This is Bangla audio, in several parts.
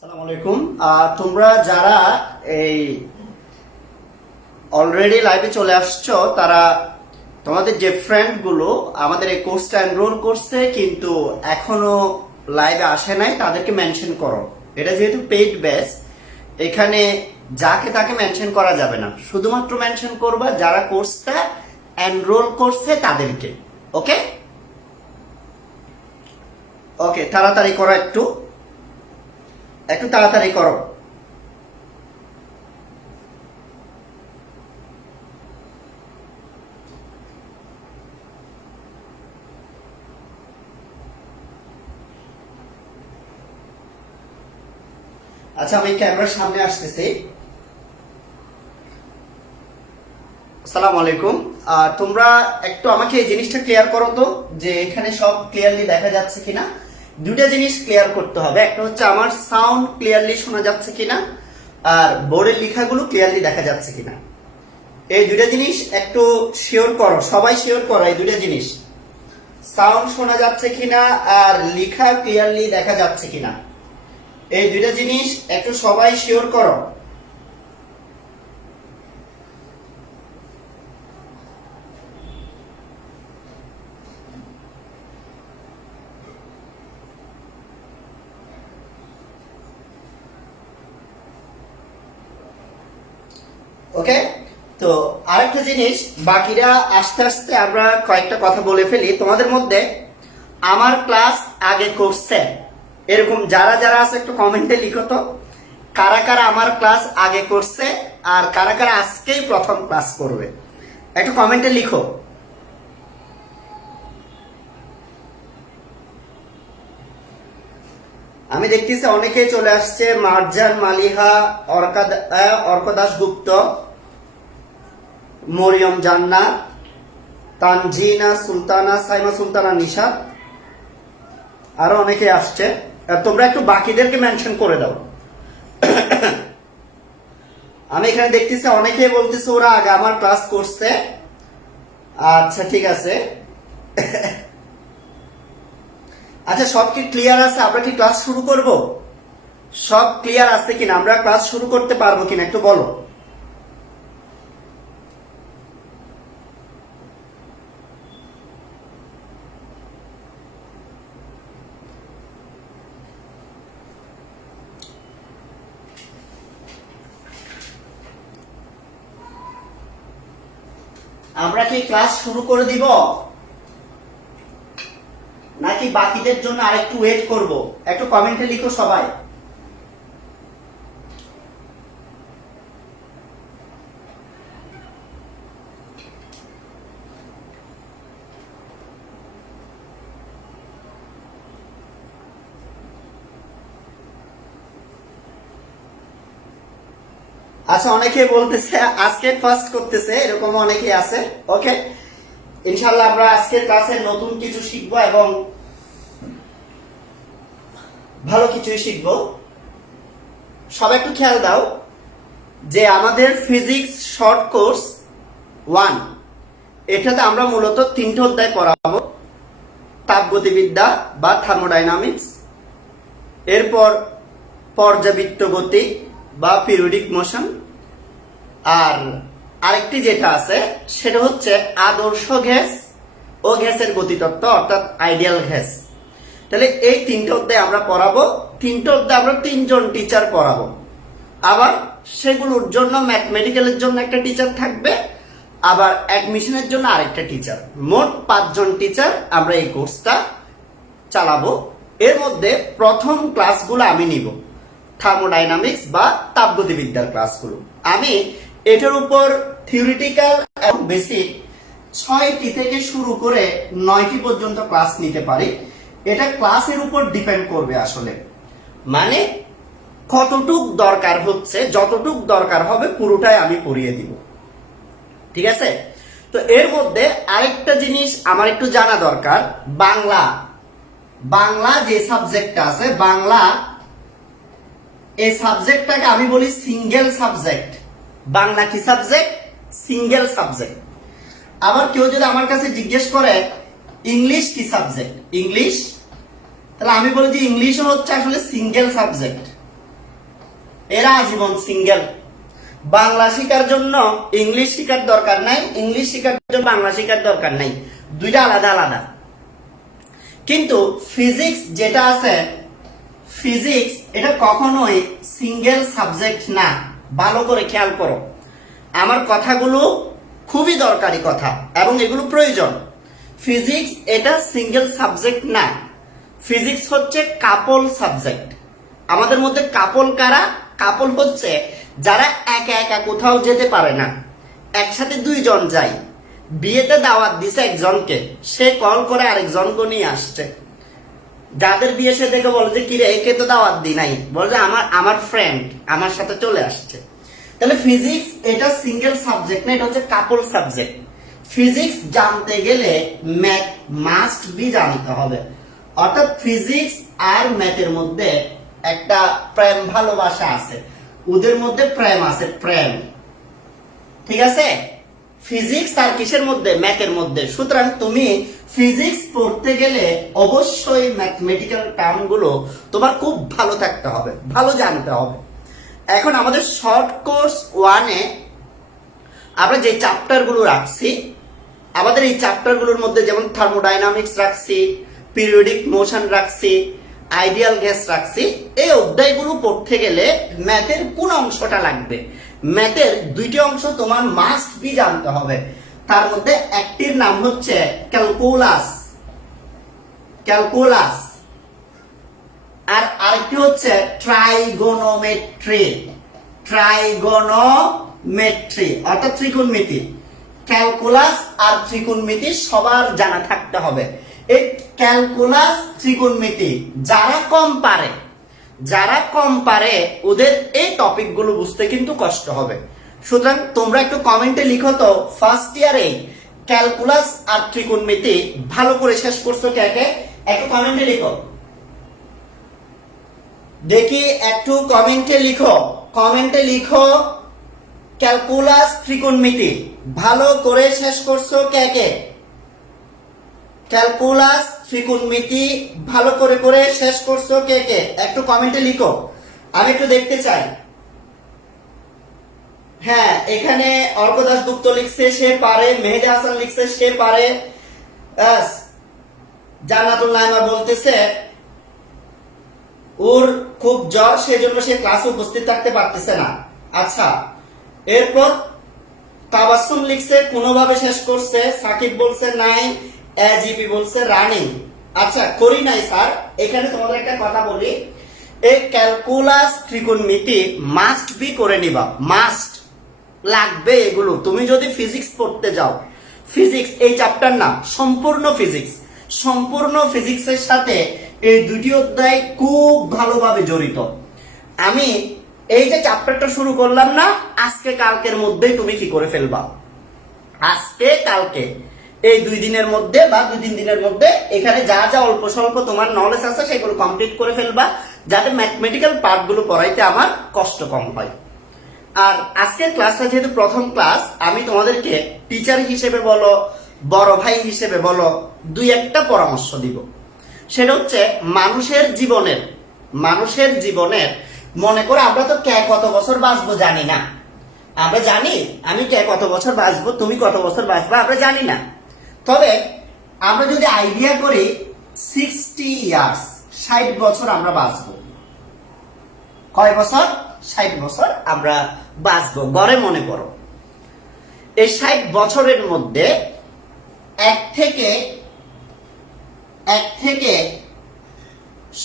আসসালামু আলাইকুম। তোমরা যারা এই অলরেডি লাইভে চলে আসছো তারা তোমাদের যে ফ্রেন্ড গুলো আমাদের এই কোর্সটা এনরোল করছে কিন্তু এখনো লাইভে আসে নাই তাদেরকে মেনশন করো। এটা যেহেতু পেইড ব্যাচ, এখানে যাকে তাকে মেনশন করা যাবে না, শুধুমাত্র মেনশন করবা যারা কোর্সটা এনরোল করছে তাদেরকে। ওকে ওকে, তাড়াতাড়ি করো, একটু একটু তাড়াতাড়ি করো। আচ্ছা, আমি ক্যামেরার সামনে আসতেছি। আসসালামু আলাইকুম। তোমরা একটু আমাকে এই জিনিসটা ক্লিয়ার করো তো, যে এখানে সব ক্লিয়ারলি দেখা যাচ্ছে কিনা। দুইটা জিনিস ক্লিয়ার করতে হবে, একটা হচ্ছে আমার সাউন্ড ক্লিয়ারলি শোনা যাচ্ছে কিনা, আর বোর্ডের লেখাগুলো ক্লিয়ারলি দেখা যাচ্ছে কিনা। এই দুইটা জিনিস একটু শিওর করো, সবাই শিওর করো এই দুইটা জিনিস, সাউন্ড শোনা যাচ্ছে কিনা আর লেখা ক্লিয়ারলি দেখা যাচ্ছে কিনা। এই দুইটা জিনিস একটু সবাই শিওর করো। ওকে, তো আরেকটা জিনিস, বাকিরা আস্তে আস্তে আমরা কয়েকটা কথা বলে ফেলি। তোমাদের মধ্যে আমার ক্লাস আগে করছে এরকম যারা যারা আছে একটু কমেন্টে লিখো তো, কারা কারা আমার ক্লাস আগে করছে আর কারা কারা আজকেই প্রথম ক্লাস করবে, একটু কমেন্টে লিখো। আমি দেখতেছি অনেকেই চলে আসছে, মারজান, মালিহা, অর্ক দাশগুপ্ত, মরিয়ম জান্নাত, তানজিনা সুলতানা, সাইমা সুলতানা, নিশাত, আরো অনেকে আসছে। তোমরা একটু বাকিদেরকে মেনশন করে দাও। আমি এখানে দেখতেছি অনেকেই বলতেছে ওরা আগে আমার ক্লাস করছে। আচ্ছা, ঠিক আছে। আচ্ছা, সব কি ক্লিয়ার আছে? আমরা কি ক্লাস শুরু করব? সব ক্লিয়ার আছে কিনা? আমরা ক্লাস শুরু করতে পারবো কিনা একটু বলো। আমরা কি ক্লাস শুরু করে দিব নাকি বাকিদের জন্য আরেকটু ওয়েট করব? একটু কমেন্টে লিখো সবাই। আচ্ছা, অনেকে বলতেছে আজকে ফার্স্ট করতেছে, এরকম অনেকে আছে। ওকে, ইনশাআল্লাহ আমরা আজকের ক্লাসে নতুন কিছু শিখবো এবং ভালো কিছুই শিখবো। সবাই একটু খেয়াল দাও যে আমাদের ফিজিক্স শর্ট কোর্স 1, এটাতে আমরা মূলত 3টে অধ্যায় পড়াবো। তাপগতিবিদ্যা বা থার্মোডাইনামিক্স, এরপর পর্যাবৃত্ত গতি বা পিরিয়ডিক মোশন, আর আরেকটি যেটা আছে সেটা হচ্ছে আদর্শ গ্যাস ও গ্যাসের গতিতত্ত্ব, অর্থাৎ আইডিয়াল গ্যাস। তাহলে এই 3টে অধ্যায় আমরা পড়াবো। 3টে অধ্যায় আমরা 3জন টিচার পড়াবো। আবার সেগুলোর জন্য ম্যাথমেটিক্যালের জন্য একটা টিচার থাকবে, আবার অ্যাডমিশনের জন্য আরেকটা টিচার। মোট 5জন টিচার আমরা এই কোর্সটা চালাবো। এর মধ্যে প্রথম ক্লাসগুলো আমি নিব, থার্মোডাইনামিক্স বা তাপগতিবিদ্যার ক্লাসগুলো। আমি এটার উপর থিওরিটিক্যাল এবং বেসিক 6টি থেকে শুরু করে 9টি পর্যন্ত ক্লাস নিতে পারি। এটা ক্লাসের উপর ডিপেন্ড করবে আসলে, মানে কতটুক দরকার হচ্ছে, যতটুক দরকার হবে পুরোটাই আমি পড়িয়ে দিব। ঠিক আছে? তো এর মধ্যে আরেকটা জিনিস আমার একটু জানা দরকার, বাংলা যে সাবজেক্টটা আছে, বাংলা এই সাবজেক্টটাকে আমি বলি সিঙ্গেল সাবজেক্ট। বাংলা কি সাবজেক্ট? Single subject. আবার কেউ যদি আমার কাছে জিজ্ঞেস করে ইংলিশ কি সাবজেক্ট, ইংলিশ, তাহলে আমি বলি যে ইংলিশও হচ্ছে আসলে সিঙ্গেল সাবজেক্ট। এরা আজীবন সিঙ্গেল। বাংলা শেখার জন্য ইংলিশ শেখার দরকার নাই, ইংলিশ শেখার জন্য বাংলা শেখার দরকার নাই, দুইটা আলাদা আলাদা। কিন্তু ফিজিক্স যেটা আছে, ফিজিক্স এটা কখনোই সিঙ্গেল সাবজেক্ট না। ভালো করে খেয়াল করো, আমার কথাগুলো খুবই দরকারি কথা এবং এগুলো প্রয়োজন। ফিজিক্স এটা সিঙ্গেল সাবজেক্ট না, ফিজিক্স হচ্ছে কাপল সাবজেক্ট। আমাদের মধ্যে কাপল কারা? কাপল হচ্ছে যারা একা একা কোথাও যেতে পারে না, একসাথে দুইজন যায়। বিয়েতে দাওয়াত দিছে একজনকে, সে কল করে আরেকজনকে নিয়ে আসছে। যাদের বিয়ে সে দেখে বলে যে কিরে একে তো দাওয়াত দি নাই, বলে যে আমার ফ্রেন্ড আমার সাথে চলে আসছে। তাহলে ফিজিক্স এটা সিঙ্গেল সাবজেক্ট না, এটা হচ্ছে কাপল সাবজেক্ট। ফিজিক্স জানতে গেলে ম্যাথ মাস্ট বি জানতে হবে। অর্থাৎ ফিজিক্স আর ম্যাথের মধ্যে একটা প্রেম ভালোবাসা আছে, ওদের মধ্যে প্রেম আছে, প্রেম। ঠিক আছে, ফিজিক্স আর কিসের মধ্যে? ম্যাথের মধ্যে। সুতরাং তুমি ফিজিক্স পড়তে গেলে অবশ্যই ম্যাথমেটিক্যাল টার্ম গুলো তোমার খুব ভালো থাকতে হবে, ভালো জানতে হবে। এখন আমাদের শর্ট কোর্স 1-এ আমরা যে চ্যাপ্টার গুলো রাখছি, আমাদের এই চ্যাপ্টার গুলোর মধ্যে যেমন থার্মোডাইনামিক্স রাখছি, পিরিয়ডিক মোশন রাখছি, আইডিয়াল গ্যাস রাখছি। এই অধ্যায়গুলো পড়তে গেলে ম্যাথের কোন অংশটা লাগবে? ম্যাথের দুইটি অংশ তোমার মাস্ট বি জানতে হবে। তার মধ্যে একটির নাম হচ্ছে ক্যালকুলাস, ক্যালকুলাস, আর আরেকটি হচ্ছে ট্রাইগোনোমেট্রি, ট্রাইগোনোমেট্রি অর্থাৎ ত্রিকোণমিতি। ক্যালকুলাস আর ত্রিকোণমিতি সবার জানা থাকতে হবে। এই ক্যালকুলাস ত্রিকোণমিতি যারা কম পারে ওদের এই টপিক গুলো বুঝতে কিন্তু কষ্ট হবে। সুতরাং তোমরা একটু কমেন্টে লিখো তো ফার্স্ট ইয়ারে ক্যালকুলাস আর ত্রিকোণমিতি ভালো করে শেষ করছো কে কে, একটু কমেন্টে লিখো দেখি, একটু কমেন্টে লিখো, কমেন্টে লিখো ক্যালকুলাস ত্রিকোণমিতি ভালো করে শেষ করছো কে কে? ক্যালকুলাস ত্রিকোণমিতি ভালো করে শেষ করছো কে কে? একটু কমেন্টে লিখো, আমি একটু দেখতে চাই। হ্যাঁ, এখানে অর্ক দাশগুপ্ত লিখছে সে পারে, মেহেদি হাসান লিখছে সে পারে, জান্নাতুল নাইমা বলতেছে ওর খুব জ্বর সেজন্য সে ক্লাসে উপস্থিত থাকতে পারতেছে না। আচ্ছা, এরপর তাবাসসুম লিখছে কোনোভাবে শেষ করছে, সাকিব বলছে নাই, এজিপি বলছে রানিং। আচ্ছা, করি নাই স্যার। এখানে তোমাদের একটা কথা বলি, এই ক্যালকুলাস ত্রিকোণমিতি মাস্ট বি করে নিবা, মাস্ট লাগবে এগুলো। তুমি যদি ফিজিক্স পড়তে যাও, ফিজিক্স এই চ্যাপ্টার না, সম্পূর্ণ ফিজিক্স, সম্পূর্ণ ফিজিক্সের সাথে এই দুটি অধ্যায় খুব ভালোভাবে জড়িত। আমি এই যে চ্যাপ্টারটা শুরু করলাম না, আজকে কালকের মধ্যেই তুমি কি করে ফেলবা, আজকে কালকে এই 2 দিনের মধ্যে বা 2-3 দিনের মধ্যে এখানে যা যা অল্প স্বল্প তোমার নলেজ আছে সেগুলো কমপ্লিট করে ফেলবা, যাতে ম্যাথমেটিক্যাল পার্ট গুলো পড়াইতে আমার কষ্ট কম হয়। আর আজকের ক্লাসটা যেহেতু প্রথম ক্লাস, আমি তোমাদেরকে টিচার হিসেবে বলো, বড় ভাই হিসেবে বলো, 2-1টা পরামর্শ দিব। সেটা হচ্ছে মানুষের জীবনের মনে করে আমরা তো কে কত বছর বাঁচবো জানি না। আমরা জানি আমি কে কত বছর বাঁচবো, তুমি কত বছর বাঁচবো আমরা জানি না। তবে আমরা যদি আইডিয়া করি 60 ইয়ার্স, 60 বছর আমরা বাঁচবো। কয় বছর? 60 বছর আমরা বাঁচবো। গড়ে মনে করো এই 60 বছরের মধ্যে এক থেকে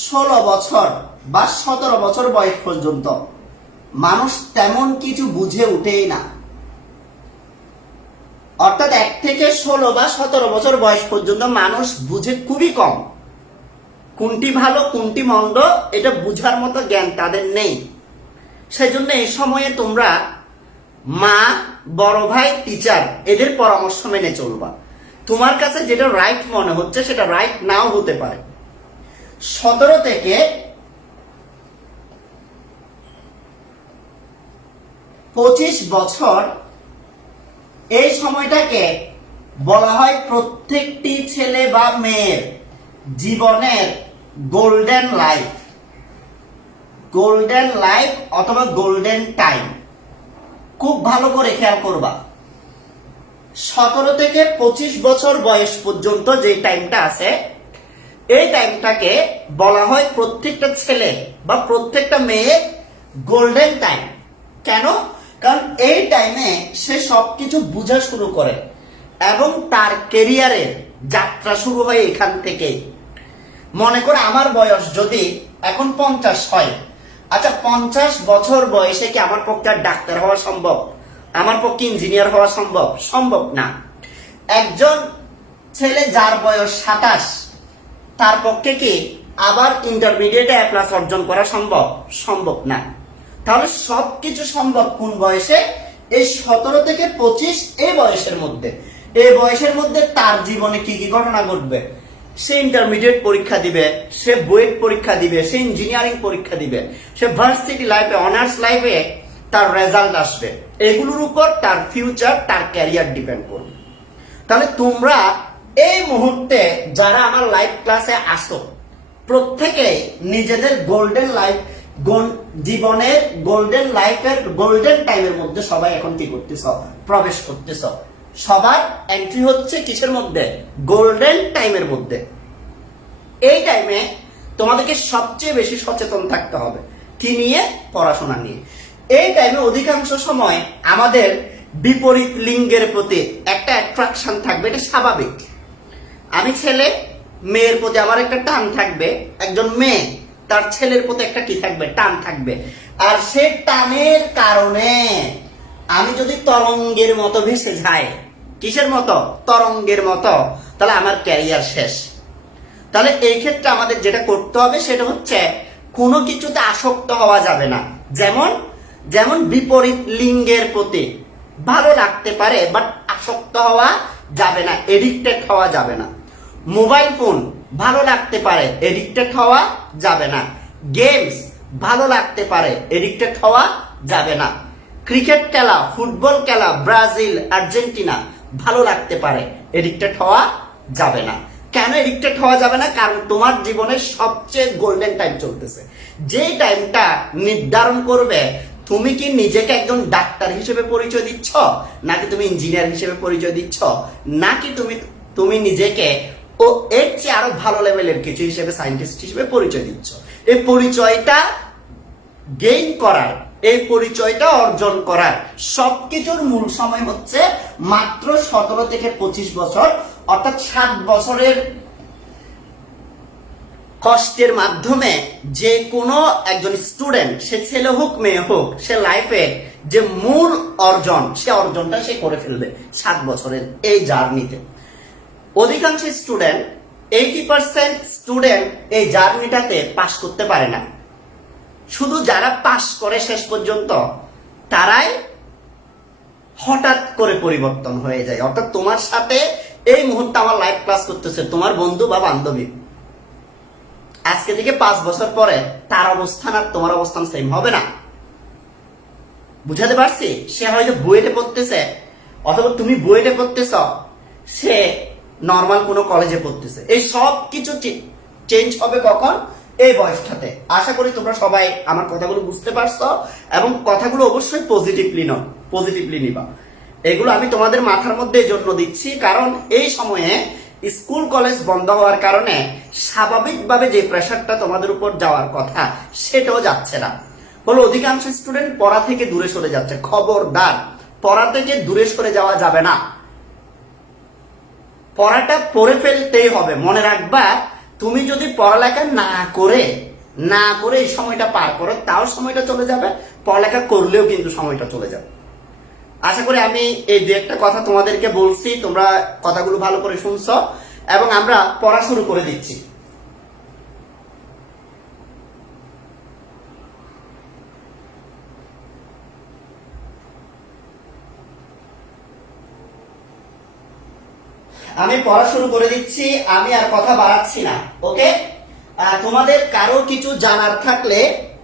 16 বছর বা 17 বছর বয়স পর্যন্ত মানুষ তেমন কিছু বুঝে উঠেই না। অর্থাৎ 1 থেকে 16 বা 17 বছর বয়স পর্যন্ত মানুষ বুঝে খুবই কম। কোনটি ভালো কোনটি মন্দ এটা বুঝার মতো জ্ঞান তাদের নেই। সেজন্য এই সময়ে তোমরা মা, বড় ভাই, টিচার এদের পরামর্শ মেনে চলবা। তোমার কাছে যেটা রাইট মনে হচ্ছে সেটা রাইট নাও হতে পারে। 17 থেকে 25 বছর এই সময়টাকে বলা হয় প্রত্যেকটি ছেলে বা মেয়ের জীবনের গোল্ডেন লাইফ। গোল্ডেন লাইফ অথবা গোল্ডেন টাইম, খুব ভালো করে খেয়াল করবা। 17 থেকে 25 বছর বয়স পর্যন্ত যে টাইমটা আছে, এই টাইমটাকে বলা হয় প্রত্যেকটা ছেলে বা প্রত্যেকটা মেয়ে গোল্ডেন টাইম। কেন? কারণ এই টাইমে সে সবকিছু বোঝা শুরু করে এবং তার ক্যারিয়ারের যাত্রা শুরু হয় এখান থেকে। মনে করে আমার বয়স যদি এখন 50 হয়, আচ্ছা 50 বছর বয়সে কি আমার পক্ষে ডাক্তার হওয়া সম্ভব? আমার পক্ষে ইঞ্জিনিয়ার হওয়া সম্ভব? সম্ভব না। একজন ছেলে যার বয়স 27, তার পক্ষে কি আবার ইন্টারমিডিয়েটে এ প্লাস অর্জন করা সম্ভব? সম্ভব না। তাহলে সবকিছু সম্ভব কোন বয়সে? এই 17 থেকে 25 এই বয়সের মধ্যে। এই বয়সের মধ্যে তার জীবনে কি কি ঘটনা ঘটবে? সে ইন্টারমিডিয়েট পরীক্ষা দিবে, সে বুয়েট পরীক্ষা দিবে, সে ইঞ্জিনিয়ারিং পরীক্ষা দিবে, সে ভার্সিটি লাইফে, অনার্স লাইফে তার রেজাল্ট আসবে। এগুলোর উপর তার ফিউচার, তার ক্যারিয়ার ডিপেন্ড করবে। তাহলে তোমরা এই মুহূর্তে যারা আমার লাইভ ক্লাসে আসো, প্রত্যেকে নিজেদের গোল্ডেন লাইফ, জীবনের গোল্ডেন লাইফের গোল্ডেন টাইমের মধ্যে সবাই এখন কি করতেছ? প্রবেশ করতেছ। সবার এন্ট্রি হচ্ছে কিসের মধ্যে? গোল্ডেন টাইমের মধ্যে। এই টাইমে তোমাদেরকে সবচেয়ে বেশি সচেতন থাকতে হবে কি নিয়ে? পড়াশোনা নিয়ে। এই টাইমে অধিকাংশ সময় আমাদের বিপরীত লিঙ্গের প্রতি একটা অ্যাট্রাকশন থাকবে, এটা স্বাভাবিক। আমি ছেলে, মেয়ের প্রতি আমার একটা টান থাকবে, একজন মেয়ে তার ছেলের প্রতি একটা কি থাকবে? টান থাকবে। আর সে টানের কারণে আমি যদি তরঙ্গের মতো ভেসে যাই, কিসের মতো? তরঙ্গের মতো, তাহলে আমার ক্যারিয়ার শেষ। তাহলে এই ক্ষেত্রে আমাদের যেটা করতে হবে সেটা হচ্ছে কোনো কিছুতে আসক্ত হওয়া যাবে না। যেমন যেমন বিপরীত লিঙ্গের প্রতি ভালো লাগতে পারে, বাট আসক্ত হওয়া যাবে না, এডিক্টেড হওয়া যাবে না। মোবাইল ফোন ভালো লাগতে পারে, এডিক্টেড হওয়া যাবে না। গেমস ভালো লাগতে পারে, এডিক্টেড হওয়া যাবে না। ক্রিকেট খেলা, ফুটবল খেলা, ব্রাজিল, আর্জেন্টিনা ভালো লাগতে পারে, এডিক্টেড হওয়া যাবে না। কেন এডিক্টেড হওয়া যাবে না? কারণ তোমার জীবনের সবচেয়ে গোল্ডেন টাইম চলতেছে। যে টাইমটা নির্ধারণ করবে তুমি কি নিজেকে একজন ডাক্তার হিসেবে পরিচয় দিচ্ছ, নাকি তুমি ইঞ্জিনিয়ার হিসেবে পরিচয় দিচ্ছ, নাকি তুমি নিজেকে ও এর চেয়ে আরো ভালো লেভেলের কিছু হিসেবে, সায়েন্টিস্ট হিসেবে পরিচয় দিচ্ছ। এই পরিচয়টা গেইন করার, এই পরিচয়টা অর্জন করার সবকিছুর মূল সময় হচ্ছে মাত্র 17 থেকে 25 বছর, অর্থাৎ 7 বছরের কষ্টের মাধ্যমে যে কোনো একজন স্টুডেন্ট, সে ছেলে হোক মেয়ে হোক, সে লাইফে যে মূল অর্জন, সে অর্জনটা সে করে ফেলবে 7 বছরের এই জার্নিতে। অধিকাংশ স্টুডেন্ট, 80% স্টুডেন্ট এই জার্নিটাতে পাস করতে পারে না। শুধু যারা পাস করে শেষ পর্যন্ত, তারাই হঠাৎ করে পরিবর্তন হয়ে যায়। অর্থাৎ তোমার সাথে এই মুহূর্তে আমার লাইভ ক্লাস করতেছে তোমার বন্ধু বা বান্ধবী, আজকে থেকে 5 বছর পরে তার অবস্থান আর তোমার অবস্থান সেম হবে না। বুঝাতে পারছি? সে হয়তো বুয়েটে পড়তেছে, অথবা তুমি বুয়েটে পড়তেছ, সে নর্মাল কোনো কলেজে পড়তেছে। এই সব কিছু চেঞ্জ হবে কখন? এই বয়সটাতে। আশা করি তোমরা সবাই আমার কথাগুলো বুঝতে পারছো এবং কথাগুলো অবশ্যই পজিটিভলি নিবা। এগুলো আমি তোমাদের মাথার মধ্যে এই জন্য দিচ্ছি, কারণ এই সময়ে স্কুল কলেজ বন্ধ হওয়ার কারণে স্বাভাবিকভাবে যে প্রেশারটা তোমাদের উপর যাওয়ার কথা সেটাও যাচ্ছে না। বলে অধিকাংশ স্টুডেন্ট পড়া থেকে দূরে সরে যাচ্ছে। খবরদার, পড়া থেকে দূরে সরে যাওয়া যাবে না। পড়াটা পড়ে ফেলতেই হবে। মনে রাখবা, তুমি যদি পড়ালেখা না করে এই সময়টা পার করো, তাও সময়টা চলে যাবে। পড়ালেখা করলেও কিন্তু সময়টা চলে যাবে। আশা করি আমি এই দু একটা কথা তোমাদেরকে বলছি, তোমরা কথাগুলো ভালো করে শুনছো এবং আমরা পড়া শুরু করে দিচ্ছি। আমি পড়া শুরু করে দিচ্ছি, আমি আর কথা বাড়াচ্ছি না। ওকে, তোমাদের কারো কিছু জানার থাকলে,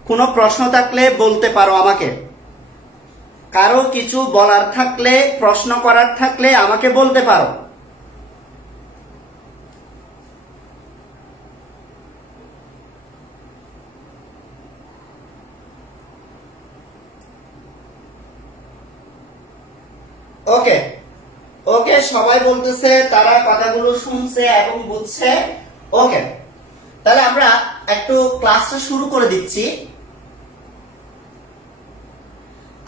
কোনো প্রশ্ন থাকলে বলতে পারো আমাকে। কারো কিছু বলার থাকলে, প্রশ্ন করার থাকলে আমাকে বলতে পারো। ওকে ওকে, সবাই বলতেছে তারা কথাগুলো শুনছে এবং বুঝছে। ওকে, তাহলে আমরা একটু ক্লাসটা শুরু করে দিচ্ছি।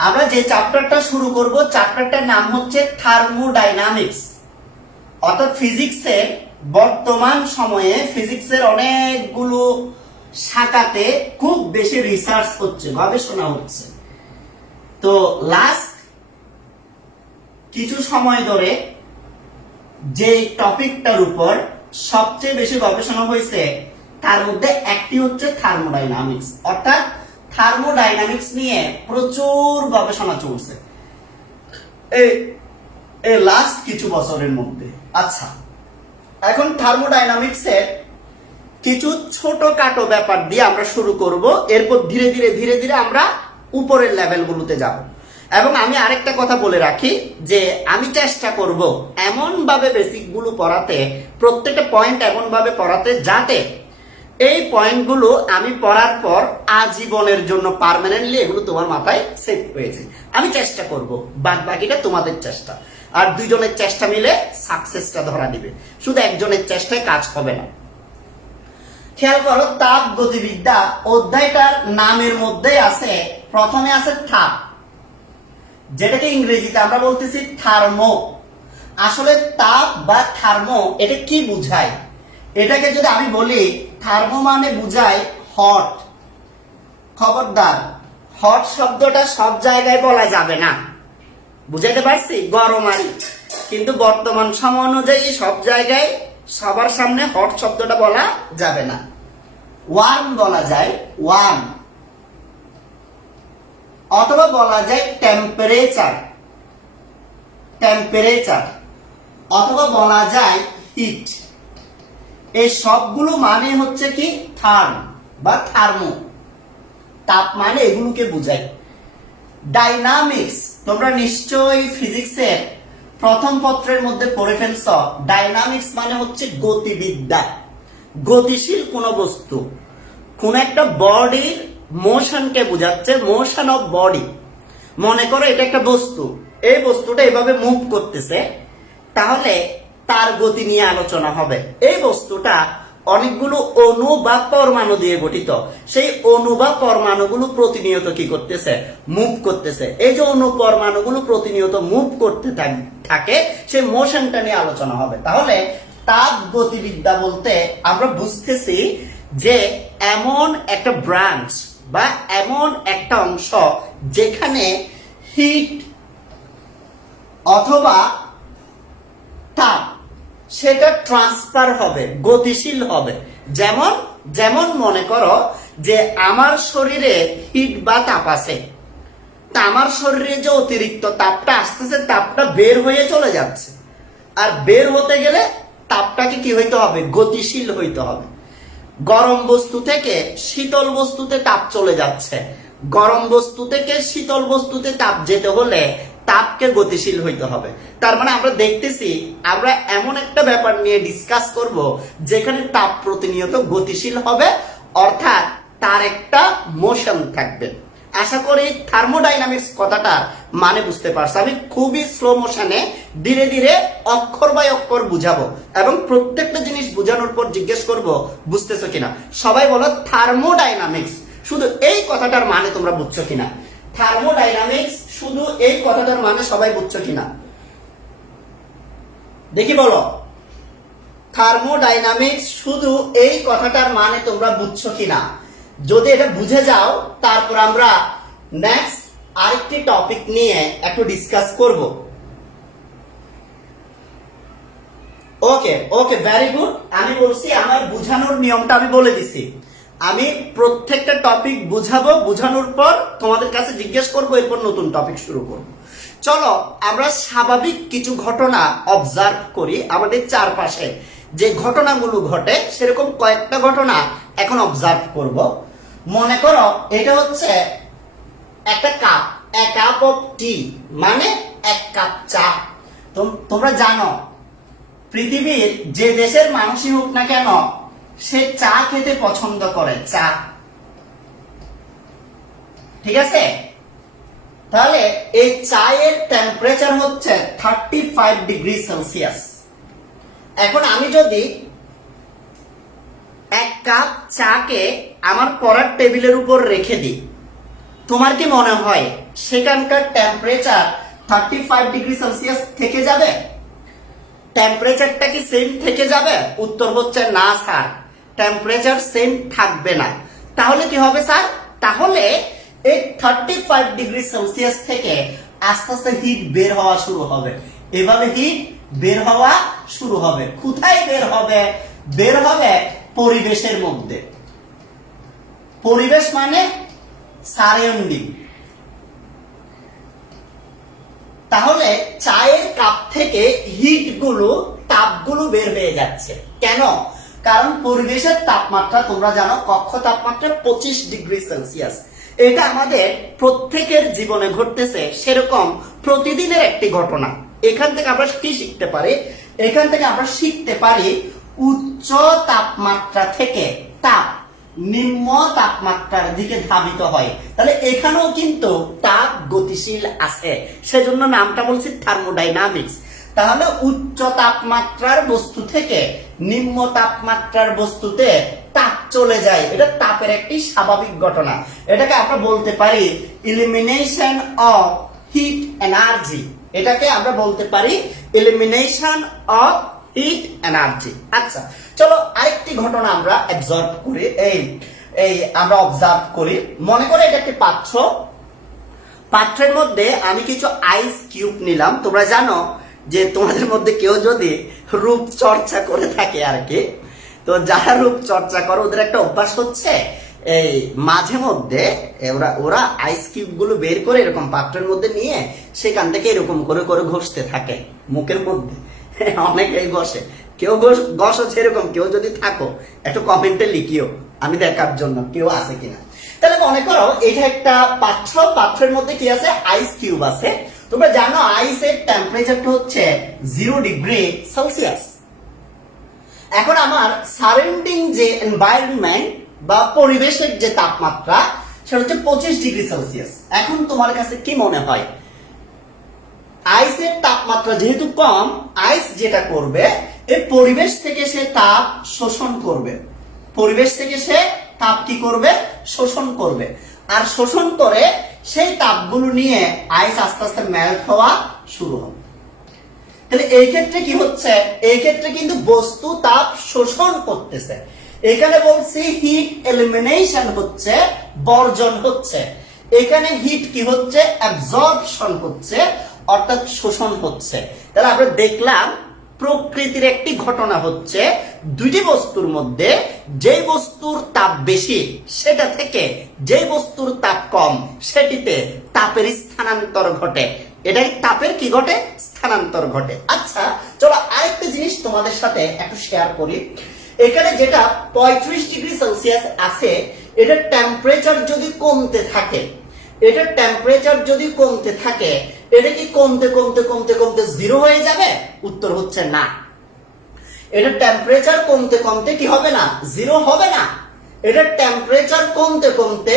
আমরা যে চ্যাপ্টারটা শুরু করব, চ্যাপ্টারটার নাম হচ্ছে থার্মোডাইনামিক্স। অর্থাৎ ফিজিক্সের বর্তমান সময়ে ফিজিক্সের অনেকগুলো শাখাতে খুব বেশি রিসার্চ হচ্ছে, গবেষণা হচ্ছে। তো লাস্ট কিছু সময় ধরে যে টপিকটার উপর সবচেয়ে বেশি গবেষণা হয়েছে তার মধ্যে একটি হচ্ছে থার্মোডাইনামিক্স। অর্থাৎ থার্মোডাইনামিক্স নিয়ে প্রচুর গবেষণা চলছে এই লাস্ট কিছু বছরের মধ্যে। আচ্ছা, এখন থার্মোডাইনামিক্সের কিছু ছোটখাটো ব্যাপার দিয়ে আমরা শুরু করব, এরপর ধীরে ধীরে ধীরে ধীরে আমরা উপরের লেভেলগুলোতে যাব। এবং আমি আরেকটা কথা বলে রাখি যে আমি চেষ্টা করব এমন ভাবে বেসিক গুলো পড়াতে, প্রত্যেকটা পয়েন্ট এমন ভাবে পড়াতে যাতে এই পয়েন্টগুলো আমি পড়ার পর আজীবনের জন্য পার্মানেন্টলি এগুলো তোমার মাথায় সেট হয়ে যায়। আমি চেষ্টা করব, বাদ বাকিটা তোমাদের চেষ্টা। আর দুইজনের চেষ্টা মিলে সাকসেসটা ধরা দিবে, শুধু একজনের চেষ্টায় কাজ হবে না। খেয়াল করো, তাপ গতিবিদ্যা অধ্যায়টার নামের মধ্যেই আছে, প্রথমে আছে তাপ, যেটাকে ইংরেজিতে আমরা বলতেছি থার্মো। আসলে তাপ বা থার্মো এটা কি বুঝায়? এটাকে যদি আমি বলি থার্মো মানে বুঝায় হট। খবরদার, হট শব্দটা সব জায়গায় বলা যাবে না, বুঝাইতে পারছি? গরম আর, কিন্তু বর্তমান সময় অনুযায়ী সব জায়গায় সবার সামনে হট শব্দটা বলা যাবে না। ওয়ার্ম বলা যায়, ওয়ার্ম, অথবা বলা যায় টেম্পারেচার, টেম্পারেচার, অথবা বলা যায় হিট। এই সবগুলো মানে হচ্ছে কি থার্ম বা থার্মো, তাপ মানে এগুলোকে বোঝায়। ডাইনামিক্স তোমরা নিশ্চয়ই ফিজিক্সের প্রথম পত্রের মধ্যে পড়ে ফেলছ। ডাইনামিক্স মানে হচ্ছে গতিবিদ্যা, গতিশীল কোন বস্তু, কোন একটা বডির মোশনকে বোঝাচ্ছে, মোশন অফ বডি। মনে করো এটা একটা বস্তু, এই বস্তুটা এভাবে মুভ করতেছে, তাহলে তার গতি নিয়ে আলোচনা হবে। এই বস্তুটা অনেকগুলো অণু বা পরমাণু দিয়ে গঠিত, সেই অণু বা পরমাণুগুলো প্রতিনিয়ত কি করতেছে? মুভ করতেছে। এই যে অণু পরমাণুগুলো প্রতিনিয়ত মুভ করতে থাকে, সেই মোশনটা নিয়ে আলোচনা হবে। তাহলে তাপ গতিবিদ্যা বলতে আমরা বুঝতেছি যে এমন একটা ব্রাঞ্চ বা এমন একটা অংশ যেখানে হিট অথবা তাপ সেটা ট্রান্সফার হবে, গতিশীল হবে। যেমন যেমন মনে করো যে আমার শরীরে হিট বা তাপ আছে, তা আমার শরীরে যে অতিরিক্ত তাপটা আসতেছে, তাপটা বের হয়ে চলে যাচ্ছে। আর বের হতে গেলে তাপটাকে কি হইতে হবে? গতিশীল হইতে হবে। গরম বস্তু থেকে শীতল বস্তুতে তাপ চলে যাচ্ছে, গরম বস্তু থেকে শীতল বস্তুতে তাপ যেতে হলে তাপকে গতিশীল হইতে হবে। তার মানে আমরা দেখতেছি আমরা এমন একটা ব্যাপার নিয়ে ডিসকাস করব যেখানে তাপ প্রতিনিয়ত গতিশীল হবে, অর্থাৎ তার একটা মোশন থাকবে। আশা করি থার্মোডাইনামিক্স কথাটা মানে বুঝতে পারছো। আমি খুবই স্লো মোশনে ধীরে ধীরে অক্ষর বাই অক্ষর বুঝাবো এবং প্রত্যেকটা জিনিস বুঝানোর পর জিজ্ঞেস করব বুঝতেছো কিনা। সবাই বলো থার্মোডাইনামিক্স, শুধু এই কথাটার মানে তোমরা বুঝছো কিনা? থার্মোডাইনামিক্স শুধু এই কথাটার মানে সবাই বুঝছো কিনা দেখি বলো। থার্মোডাইনামিক্স শুধু এই কথাটার মানে তোমরা বুঝছো কিনা? যদি এটা বুঝে যাও তারপর আমরা নেক্সট আরেকটি টপিক নিয়ে একটু ডিসকাস করব। ওকে ওকে, ভেরি গুড। আমি বলছি আমার বুঝানোর নিয়মটা আমি বলে দিছি। আমি প্রত্যেকটা টপিক বুঝাবো, বুঝানোর পর তোমাদের কাছে জিজ্ঞেস করবো, এরপর নতুন টপিক শুরু করব। চলো আমরা স্বাভাবিক কিছু ঘটনা অবজার্ভ করি আমাদের চারপাশে। যে ঘটনাগুলো ঘটে সেরকম কয়েকটা ঘটনা এখন অবজার্ভ করব। মনে করো এটা হচ্ছে একটা কাপ, এ কাপ অফ টি, মানে এক কাপ চা। তোমরা জানো পৃথিবীর যে দেশের মানুষই হোক না কেন সে চা খেতে পছন্দ করে, চা, ঠিক আছে? তাহলে এই চায়ের টেম্পারেচার হচ্ছে 35 ডিগ্রি সেলসিয়াস। এখন আমি যদি এক কাপ চাকে আমার পড়ার টেবিলের উপর রেখে দিই, তোমার কি মনে হয় সেখানকার টেম্পারেচার 35 ডিগ্রি সেলসিয়াস থেকে যাবে? টেম্পারেচারটা কি সেম থেকে যাবে? উত্তর হচ্ছে না স্যার, টেম্পারেচার সেম থাকবে না। তাহলে কি হবে স্যার? তাহলে এই 35 ডিগ্রি সেলসিয়াস থেকে আস্তে আস্তে হিট বের হওয়া শুরু হবে। এভাবে হিট বের হওয়া শুরু হবে। কোথায় বের হবে? বের হবে পরিবেশের মধ্যে। পরিবেশ মানে সারাউন্ডিং। তাহলে চায়ের কাপ থেকে হিট গুলো, তাপগুলো বের হয়ে যাচ্ছে। কেন? কারণ পরিবেশের তাপমাত্রা তোমরা জানো কক্ষ তাপমাত্রা 25 ডিগ্রি সেলসিয়াস। এটা আমাদের প্রত্যেকের জীবনে ঘটতেছে, সেরকম প্রতিদিনের একটি ঘটনা। এখান থেকে আমরা কি শিখতে পারি? এখান থেকে আমরা শিখতে পারি উচ্চ তাপমাত্রা থেকে তাপ নিম্ন তাপমাত্রার দিকে ধাবিত হয়। তাহলে এখানেও কিন্তু তাপ গতিশীল আছে, সেজন্য নামটা বলছি থার্মোডাইনামিক্স। তাহলে উচ্চ তাপমাত্রার বস্তু থেকে নিম্ন তাপমাত্রার বস্তুতে তাপ চলে যায়, এটা তাপের একটি স্বাভাবিক ঘটনা। এটাকে আমরা বলতে পারি এলিমিনেশন অফ হিট এনার্জি। এটাকে আমরা বলতে পারি এলিমিনেশন অফ হিট এনার্জি। আচ্ছা, চলো আরেকটি ঘটনা আমরা অবজার্ভ করি। আমরা অবজার্ভ করি, মনে করে এটা একটি পাত্র। পাত্রের মধ্যে আমি কিছু আইস কিউব নিলাম। তোমরা জানো যে তোমাদের মধ্যে কেউ যদি রূপ চর্চা করে থাকে আর কি, তো যারা রূপ চর্চা করে ওদের একটা অভ্যাস হচ্ছে এই মাঝে মধ্যে ওরা আইস কিউব গুলো বের করে এরকম পাত্রের মধ্যে নিয়ে সেখান থেকে এরকম করে করে ঘষতে থাকে মুখের মধ্যে। অনেকেই ঘষে, কেউ ঘষো সেরকম কেউ যদি থাকো একটু কমেন্টে লিখিও, আমি দেখার জন্য কেউ আছে কিনা। তাহলে মনে করো এটা একটা পাত্র, পাত্রের মধ্যে কি আছে? আইস কিউব আছে। তোমরা জানো আইসের টেম্পারেচারটা হচ্ছে 0 ডিগ্রি সেলসিয়াস। এখন আমার সারাউন্ডিং যে এনভায়রনমেন্ট বা পরিবেশের যে তাপমাত্রা সেটা হচ্ছে 25 ডিগ্রি সেলসিয়াস। এখন তোমার কাছে কি মনে হয়? আইসের তাপমাত্রা যেহেতু কম, আইস যেটা করবে এই পরিবেশ থেকে সে তাপ শোষণ করবে। পরিবেশ থেকে সে তাপ কি করবে? শোষণ করবে। আর শোষণ করে সেই তাপগুলো নিয়ে আইস আস্তে আস্তে মেল্ট হওয়া শুরু হবে। তাহলে এই ক্ষেত্রে কি হচ্ছে? এই ক্ষেত্রে কিন্তু বস্তু তাপ শোষণ করতেছে। এখানে বলছি হিট এলিমিনেশন হচ্ছে, বর্জন হচ্ছে। এখানে হিট কি হচ্ছে? অ্যাবজর্পশন হচ্ছে, অর্থাৎ শোষণ হচ্ছে। তাহলে আমরা দেখলাম প্রকৃতির একটি ঘটনা হচ্ছে দুইটি বস্তুর মধ্যে যে বস্তুর তাপ বেশি সেটা থেকে যে বস্তুর তাপ কম সেটিতে তাপের স্থানান্তর ঘটে। এটাই তাপের কি ঘটে? স্থানান্তর ঘটে। আচ্ছা, চলো আরেকটা জিনিস তোমাদের সাথে একটু শেয়ার করি। এখানে যেটা 35 ডিগ্রি সেলসিয়াস আছে, এটার টেম্পারেচার যদি কমতে থাকে, এটার টেম্পারেচার যদি কমতে থাকে, এটা কি কমতে কমতে কমতে কমতে 0 হয়ে যাবে? উত্তর হচ্ছে না। এটার টেম্পারেচার কমতে কমতে কি হবে না? 0 হবে না। এটার টেম্পারেচার কমতে কমতে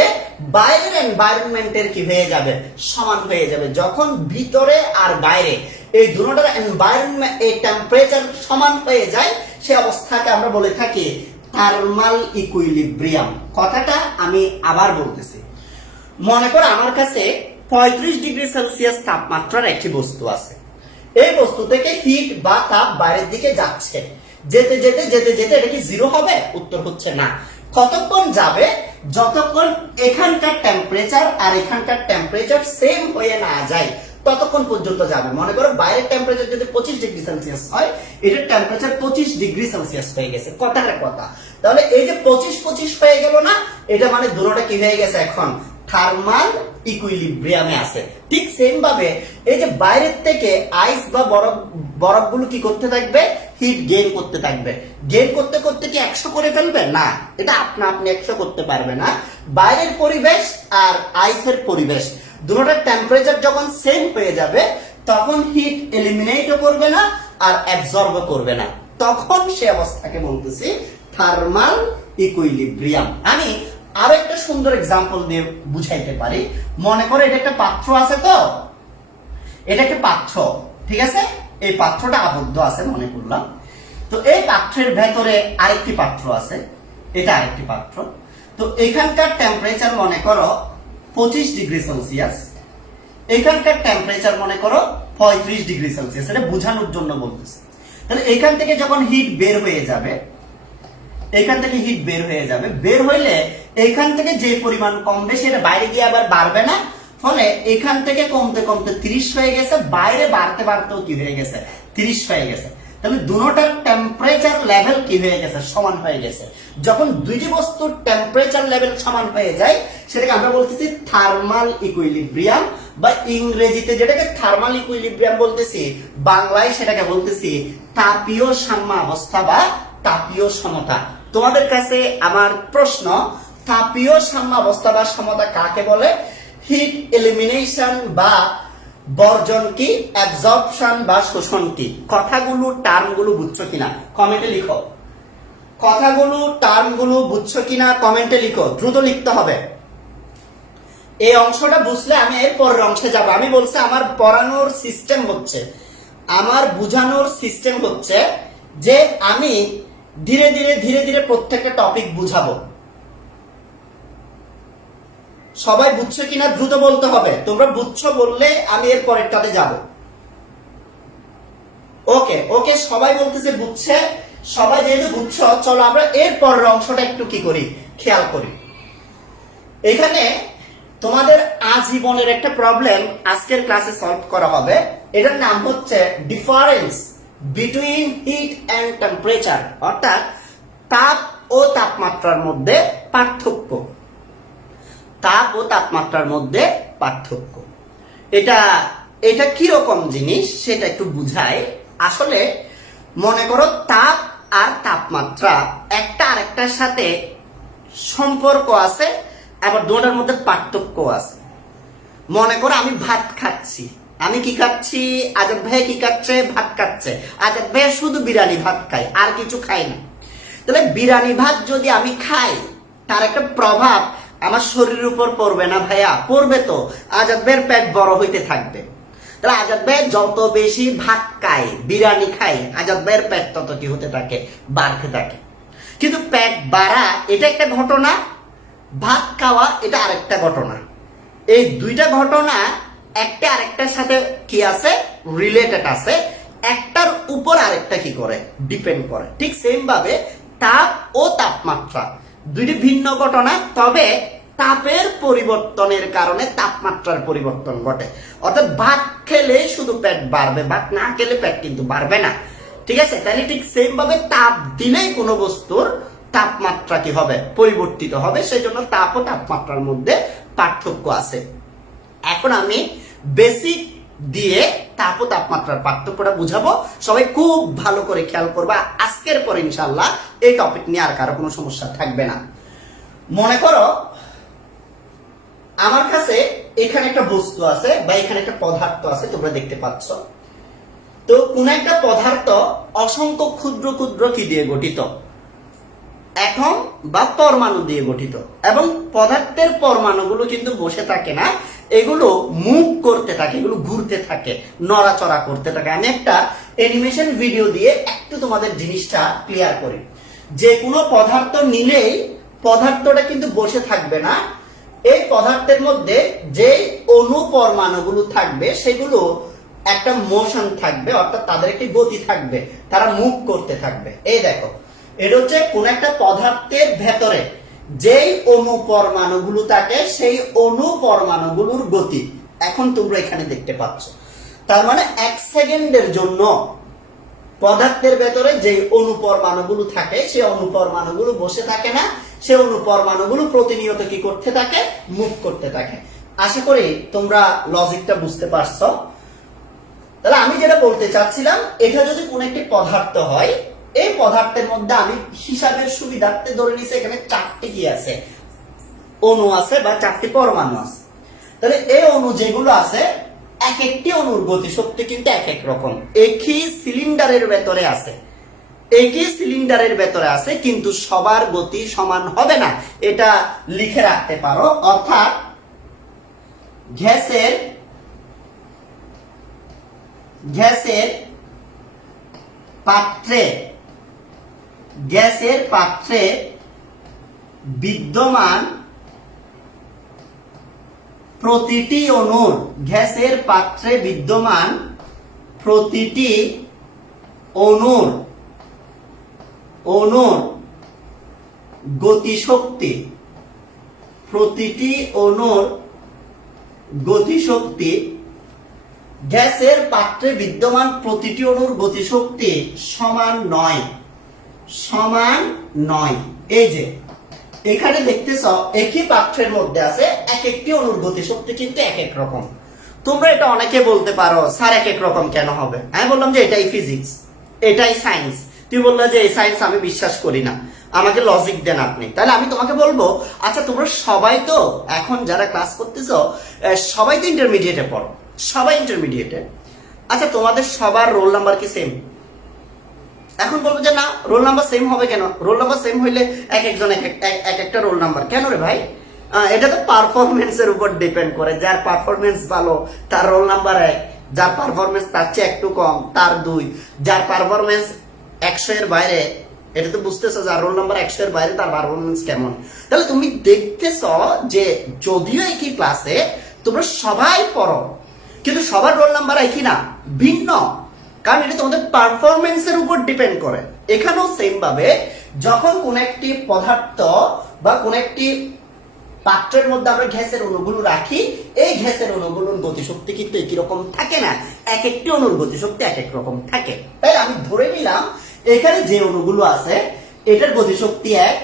বাইরের এনভায়রনমেন্টের কি হয়ে যাবে? সমান হয়ে যাবে। যখন ভিতরে আর বাইরে এই দুটোটার এনভায়রনমেন্ট এই টেম্পারেচার সমান হয়ে যায়, সে অবস্থাকে আমরা বলে থাকি থার্মাল ইকুইলিব্রিয়াম। কথাটা আমি আবার বলতেছি। মনে করো আমার কাছে 35 ডিগ্রি সেলসিয়াস তাপমাত্রার একটি বস্তু আছে। এই বস্তু থেকে হিট বা তাপ বাইরের দিকে যাচ্ছে। যেতে যেতে যেতে যেতে এটা কি 0 হবে? উত্তর হচ্ছে না। কতক্ষণ যাবে? যতক্ষণ এখানকার টেম্পারেচার আর এখানকার টেম্পারেচার সেম হয়ে না যায় ততক্ষণ পর্যন্ত যাবে। মনে করো বাইরের টেম্পারেচার যদি 25 ডিগ্রি সেলসিয়াস হয়, এটার টেম্পারেচার 25 ডিগ্রি সেলসিয়াস হয়ে গেছে। কথার কথা। তাহলে এই যে 25 হয়ে গেল না, এটা মানে দুটোটা কি হয়ে গেছে? এখন থার্মাল ইকুইলিব্রিয়ামে আছে। ঠিক সেম ভাবে এই যে বাইরের থেকে আইস বা বরফগুলো কি করতে থাকবে? হিট গেইন করতে থাকবে। গেইন করতে করতে কি 100 করে ফেলবে? না, এটা আপনি 100 করতে পারবে না। বাইরের পরিবেশ আর আইসের পরিবেশ দুটোটার টেম্পারেচার যখন সেম হয়ে যাবে তখন হিট এলিমিনেটও করবে না আর অ্যাবজর্বও করবে না। তখন সে অবস্থাকে বলতেছি থার্মাল ইকুইলিব্রিয়াম। আমি আরো একটা সুন্দর এক্সাম্পল দিয়ে বুঝাইতে পারি। মনে করো এটা একটা পাত্র আছে, তো এটা একটা পাত্র, ঠিক আছে, এই পাত্রটা আবদ্ধ আছে মনে করলাম। তো এই পাত্রের ভেতরে আরেকটি পাত্র আছে, এটা আরেকটি পাত্র। তো এখানকার টেম্পারেচার মনে করো 25 ডিগ্রি সেলসিয়াস, এখানকার টেম্পারেচার মনে করো 35 ডিগ্রি সেলসিয়াস। এটা বোঝানোর জন্য বলতেছে। তাহলে এখান থেকে যখন হিট বের হয়ে যাবে, এখান থেকে হিট বের হয়ে যাবে, বের হইলে এখান থেকে যে পরিমাণ কমবে সেটা বাইরে গিয়ে আবার বাড়বে না, ফলে এখান থেকে কমতে কমতে 30 হয়ে গেছে, বাইরে বাড়তে বাড়তেও কি হয়ে গেছে 30 হয়ে গেছে। তাহলে দুটোটার টেম্পারেচার লেভেল কি হয়ে গেছে সমান হয়ে গেছে। যখন দুইটি বস্তুর টেম্পারেচার লেভেল সমান হয়ে যায় সেটাকে আমরা বলতেছি থার্মাল ইকুইলিব্রিয়াম, বা ইংরেজিতে যেটাকে থার্মাল ইকুইলিব্রিয়াম বলতেছি, বাংলায় সেটাকে বলতেছি তাপীয় সাম্যাবস্থা বা তাপীয় সমতা। তোমাদের কাছে আমার প্রশ্ন, তাপীয় সাম্যাবস্থা বা সমতা কাকে বলে? হিট এলিমিনেশন বা বর্জন কি, অ্যাবজর্পশন বা শোষণ কি? কথাগুলো টার্মগুলো বুঝছো কিনা কমেন্টে লিখো। কথাগুলো টার্মগুলো বুঝছো কিনা কমেন্টে লিখো, দ্রুত লিখতে হবে। এই অংশটা বুঝলে আমি এর পরের অংশে যাব। আমি বলছি আমার পড়ানোর সিস্টেম হচ্ছে, আমার বুঝানোর সিস্টেম হচ্ছে যে আমি ধীরে ধীরে ধীরে ধীরে প্রত্যেকটা টপিক বুঝাবো। সবাই বুঝছো কিনা দ্রুত বলতে হবে। তোমরা বুঝছো বললে আমি এর পরেরটাতে যাব। ওকে ওকে, সবাই বলতেছে বুঝছে। সবাই যেহেতু বুঝছো, চলো আমরা এর পরের অংশটা একটু কি করি খেয়াল করি। এখানে তোমাদের আজীবনের একটা প্রবলেম আজকের ক্লাসে সলভ করা হবে। এটার নাম হচ্ছে difference between heat and temperature, অর্থাৎ তাপ ও তাপমাত্রার মধ্যে পার্থক্য। তাপ ও তাপমাত্রার মধ্যে পার্থক্য, এটা কি রকম জিনিস সেটা একটু বুঝায়। আসলে মনে করো তাপ আর তাপমাত্রা একটা আরেকটার সাথে সম্পর্ক আছে, আবার দুটার মধ্যে পার্থক্য আছে। মনে করো আমি ভাত খাচ্ছি, আমি কি খাচ্ছি, আজাদ ভাই কি খাচ্ছে, ভাত খাচ্ছে। আজাদ ভাই শুধু বিরিয়ানি ভাত খায়, আর কিছু খায় না। তাহলে বিরিয়ানি ভাত যদি আমি খাই, তার একটা প্রভাব আমার শরীরের উপর পড়বে না ভাইয়া? পড়বে তো। আজাদ ভাইয়ের পেট বড় হইতে থাকবে। তাহলে আজাদ ভাই যত বেশি ভাত খায়, বিরিয়ানি খায়, আজাদ ভাইয়ের পেট তত কি হতে থাকে, বাড়তে থাকে। কিন্তু পেট বাড়া এটা একটা ঘটনা, ভাত খাওয়া এটা আরেকটা ঘটনা। এই দুইটা ঘটনা একটা আরেকটার সাথে কি আছে, রিলেটেড আছে। একটার উপর আরেকটা কি করে, ডিপেন্ড করে। ঠিক সেম ভাবে তাপ ও তাপমাত্রা দুইটি ভিন্ন ঘটনা, তবে তাপের পরিবর্তনের কারণে তাপমাত্রার পরিবর্তন ঘটে। অর্থাৎ ভাত খেলে শুধু পেট বাড়বে, ভাত না খেলে পেট কিন্তু বাড়বে না। ঠিক আছে? তাহলে ঠিক সেম ভাবে তাপ দিলেই কোনো বস্তুর তাপমাত্রা কি হবে, পরিবর্তিত হবে। সেই জন্য তাপ ও তাপমাত্রার মধ্যে পার্থক্য আছে। এখন আমি বেসিক দিয়ে তাপ ও তাপমাত্রার পার্থক্যটা বুঝাবো। সবাই খুব ভালো করে খেয়াল করবা। আজকের পর ইনশাআল্লাহ এই টপিক নিয়ে আর কারো কোনো সমস্যা থাকবে না। মনে করো আমার কাছে এখানে একটা বস্তু আছে বা এখানে একটা পদার্থ আছে, তোমরা দেখতে পাচ্ছ। তো কোন একটা পদার্থ অসংখ্য ক্ষুদ্র ক্ষুদ্র কি দিয়ে গঠিত, অ্যাটম বা পরমাণু দিয়ে গঠিত। এবং পদার্থের পরমাণুগুলো কিন্তু বসে থাকে না, এগুলো মুভ করতে থাকে, এগুলো ঘুরতে থাকে, নড়াচড়া করতে থাকে। আমি একটা অ্যানিমেশন ভিডিও দিয়ে একটু তোমাদের জিনিসটা ক্লিয়ার করি। যে কোনো পদার্থ নিলেই পদার্থটা কিন্তু বসে থাকবে না। এই পদার্থের মধ্যে যে অণু পরমাণুগুলো থাকবে সেগুলো একটা মোশন থাকবে, অর্থাৎ তাদের একটি গতি থাকবে, তারা মুভ করতে থাকবে। এই দেখো, এটা হচ্ছে কোন একটা পদার্থের ভেতরে যেই অণু পরমাণুগুলো থাকে সেই অণু পরমাণুগুলোর গতি এখন তোমরা এখানে দেখতে পাচ্ছ। তার মানে 1 সেকেন্ডের জন্য পদার্থের ভেতরে যে অণু পরমাণুগুলো থাকে সেই অণু পরমাণুগুলো বসে থাকে না, সেই অণু পরমাণুগুলো প্রতিনিয়ত কি করতে থাকে, মুভ করতে থাকে। আশা করি তোমরা লজিকটা বুঝতে পারছো। তাহলে আমি যেটা বলতে চাচ্ছিলাম, এটা যদি কোন একটি পদার্থ হয়, এই পদার্থের মধ্যে আমি হিসাবের সুবিধার্থে ধরে নিছি এখানে 4টি কি আছে, অণু আছে বা 4টি পরমাণু আছে। তাহলে এই অণু যেগুলো আছে, এক একটি অণুর গতিশক্তি কিন্তু এক এক রকম। একই সিলিন্ডারের ভেতরে আছে, একই সিলিন্ডারের ভেতরে আছে, কিন্তু সবার গতি সমান হবে না। এটা লিখে রাখতে পারো। অর্থাৎ গ্যাসের গ্যাসের পাত্রে বিদ্যমান প্রতিটি অণুর গতিশক্তি গ্যাসের পাত্রে বিদ্যমান প্রতিটি অণুর গতিশক্তি সমান নয়। এই যে এখানে দেখতেছ একই পাত্রের মধ্যে আছে এক একটি অণুর গতিশক্তি কিন্তু এক এক রকম। তোমরা এটা অনেকে বলতে পারো স্যার এক এক রকম কেন হবে? আমি বললাম যে এটাই ফিজিক্স, এটাই সায়েন্স। তুই বললে যে এই সায়েন্স আমি বিশ্বাস করি না, আমাকে লজিক দেন আপনি। তাহলে আমি তোমাকে বলবো, আচ্ছা তোমরা সবাই তো এখন যারা ক্লাস করতেছো সবাই তো ইন্টারমিডিয়েটে পড়ো, সবাই ইন্টারমিডিয়েটে। আচ্ছা তোমাদের সবার রোল নাম্বার কি সেম? এখন বলবো যে না, রোল নাম্বার সেম হবে কেন? রোল নাম্বার সেম হইলে এক একজন এক একটা রোল নাম্বার কেন রে ভাই? এটা তো পারফরমেন্সের উপর ডিপেন্ড করে। যার পারফরমেন্স ভালো তার রোল নাম্বার 1, যার পারফরমেন্স তার চেয়ে একটু কম তার 2, যার পারফরমেন্স 100 এর বাইরে, এটা তো বুঝতেছো যার রোল নাম্বার 100 এর বাইরে তার পারফরমেন্স কেমন। তাহলে তুমি দেখতেছ যে যদিও একই ক্লাসে তোমরা সবাই পড়ো কিন্তু সবার রোল নাম্বার একই না, ভিন্ন। কারণ এটা তোমাদের পারফরমেন্সের উপর ডিপেন্ড করে। এখানেও সেম ভাবে যখন কোন একটি পদার্থ বা কোন একটি পাত্রের মধ্যে আমরা গ্যাসের অণুগুলো রাখি, এই গ্যাসের অণুগুলোর গতিশক্তি কিন্তু একই রকম থাকে না, এক একটি অণুর গতিশক্তি এক এক রকম থাকে। তাই আমি ধরে নিলাম এখানে যে অণুগুলো আছে এটার গতিশক্তি 1,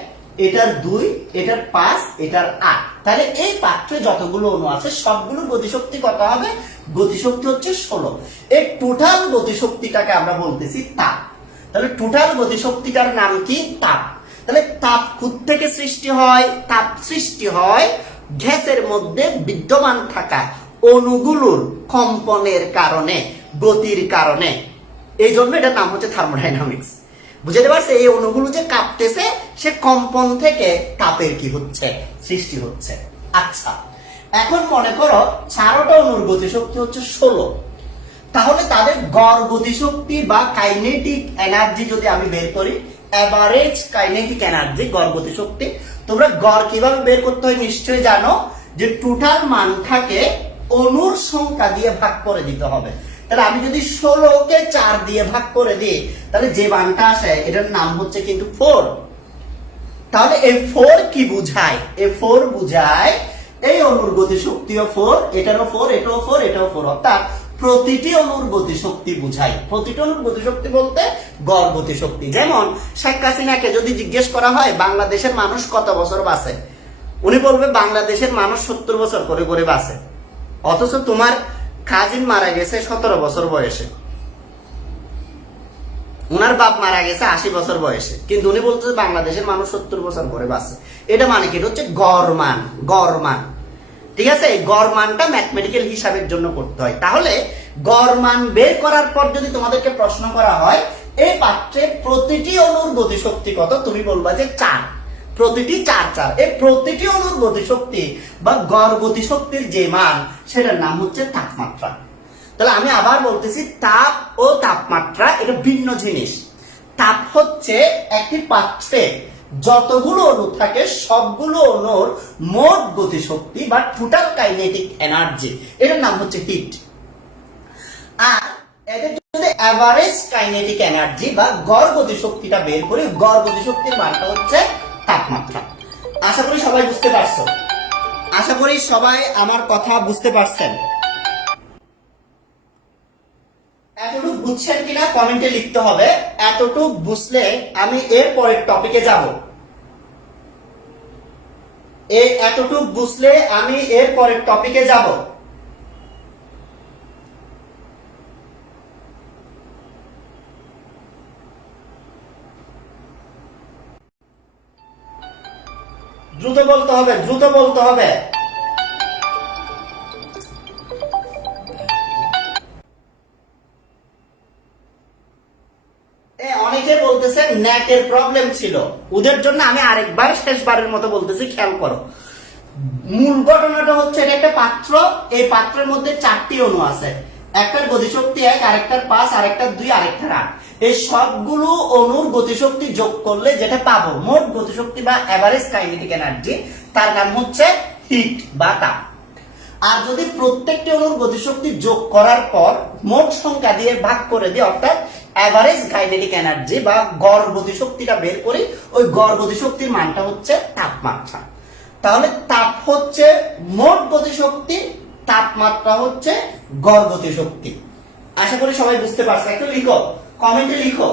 এটার 2, এটার 5, এটার 8। তাহলে এই পাত্রে যতগুলো অণু আছে সবগুলোর গতিশক্তি কত হবে? গতিশক্তি হচ্ছে 16। এই টোটাল গতিশক্তিটাকে আমরা বলতেছি তাপ। তাহলে টোটাল গতিশক্তিটার নাম কি? তাপ। তাহলে তাপ থেকে সৃষ্টি হয়, তাপ সৃষ্টি হয় গ্যাসের মধ্যে বিদ্যমান থাকা অণুগুলোর কম্পনের কারণে, গতির কারণে। এই জন্য এটার নাম হচ্ছে থার্মোডাইনামিক্স। বুঝতে পারছে? এই অণুগুলো যে কাঁপতেছে সে কম্পন থেকে তাপের কি হচ্ছে? সৃষ্টি হচ্ছে। আচ্ছা এখন মনে করো 4টা অণুর গতিশক্তি হচ্ছে 16। তাহলে তাদের গড় গতিশক্তি বা কাইনেটিক এনার্জি যদি আমি বের করি, এভারেজ কাইনেটিক এনার্জি, গড় গতিশক্তি, তোমরা গড় কিভাবে বের করতে হয় নিশ্চয়ই জানো, যে টোটাল মানটাকে অণুর সংখ্যা দিয়ে ভাগ করে দিতে হবে। তাহলে আমি যদি 16কে 4 দিয়ে ভাগ করে দিই তাহলে যে মানটা আসে এটার নাম হচ্ছে কিন্তু 4। তাহলে এই 4 কি বুঝায়? এই 4 বুঝায় এই অণুর গতিশক্তিও 4, এটারও 4, এটাও 4, এটাও 4, অর্থাৎ প্রতিটি অণুর গতিশক্তি বুঝায়। প্রতিটি অণুর গতিশক্তি বলতে গড় গতিশক্তি। যেমন শেখ হাসিনাকে যদি জিজ্ঞেস করা হয় বাংলাদেশের মানুষ কত বছর বাঁচে, উনি বলবে বাংলাদেশের মানুষ 70 বছর করে করে বাঁচে। অথচ তোমার কাজিন মারা গেছে 17 বছর বয়সে, উনার বাপ মারা গেছে 80 বছর বয়সে, কিন্তু উনি বলতেছে বাংলাদেশের মানুষ 70 বছর করে বাঁচে। এটা মানে কি? এটা হচ্ছে গড় মান, গড় মান। ঠিক আছে? এই গড় মানটা ম্যাথমেটিক্যাল হিসাবের জন্য করতে হয়। তাহলে গড় মান বের করার পর যদি তোমাদেরকে প্রশ্ন করা হয় এই পাত্রে প্রতিটি অণুর গতিশক্তি কত, তুমি বলবা যে 4, প্রতিটি 4। এই প্রতিটি অণুর গতিশক্তি বা গড় গতিশক্তির যে মান সেটার নাম হচ্ছে তাপমাত্রা। তাহলে আমি আবার বলতেছি, তাপ ও তাপমাত্রা এটা ভিন্ন জিনিস। তাপ হচ্ছে একটি পাত্রে যতগুলো অণু থাকে সবগুলো অণুর মোট গতিশক্তি বা টোটাল কাইনেটিক এনার্জি, এটার নাম হচ্ছে হিট। আর এদের যদি এভারেজ কাইনেটিক এনার্জি বা গড় গতিশক্তিটা বের করি, গড় গতিশক্তির মানটা হচ্ছে তাপমাত্রা। আশা করি সবাই বুঝতে পারছো, আশা করি সবাই আমার কথা বুঝতে পারছেন। এতটুকু বুঝছেন কিনা কমেন্টে লিখতে হবে। এতটুকু বুঝলে আমি এর পরের টপিকে যাব। এতটুকু বুঝলে আমি এর পরের টপিকে যাব। দ্রুত বলতে হবে, দ্রুত বলতে হবে। অনেকে বলতেছে নেটের প্রবলেম ছিল, ওদের জন্য আমি আরেকবার শেষবারের মতো বলতেছি, খেয়াল করো। মূল ঘটনাটা হচ্ছে এটা একটা পাত্র, এই পাত্রের মধ্যে 4টি অণু আছে। একটার গতিশক্তি 1, আরেকটার 5, আরেকটার 2, আরেকটার 8। এই সবগুলো অণুর গতিশক্তি যোগ করলে যেটা পাবো মোট গতিশক্তি বা এভারেজ কাইনেটিক এনার্জি, তার নাম হচ্ছে হিট বা তাপ। আর যদি প্রত্যেকটি অণুর গতিশক্তি যোগ করার পর মোট সংখ্যা দিয়ে ভাগ করে দিই, অর্থাৎ এভারেজ কাইনেটিক এনার্জি বা গড় গতিশক্তিটা বের করি, ওই গড় গতিশক্তির মানটা হচ্ছে তাপমাত্রা। তাহলে তাপ হচ্ছে মোট গতিশক্তি, তাপমাত্রা হচ্ছে গড় গতিশক্তি। আশা করি সবাই বুঝতে পারছে। একটু লিখো, কমেন্টে লিখো।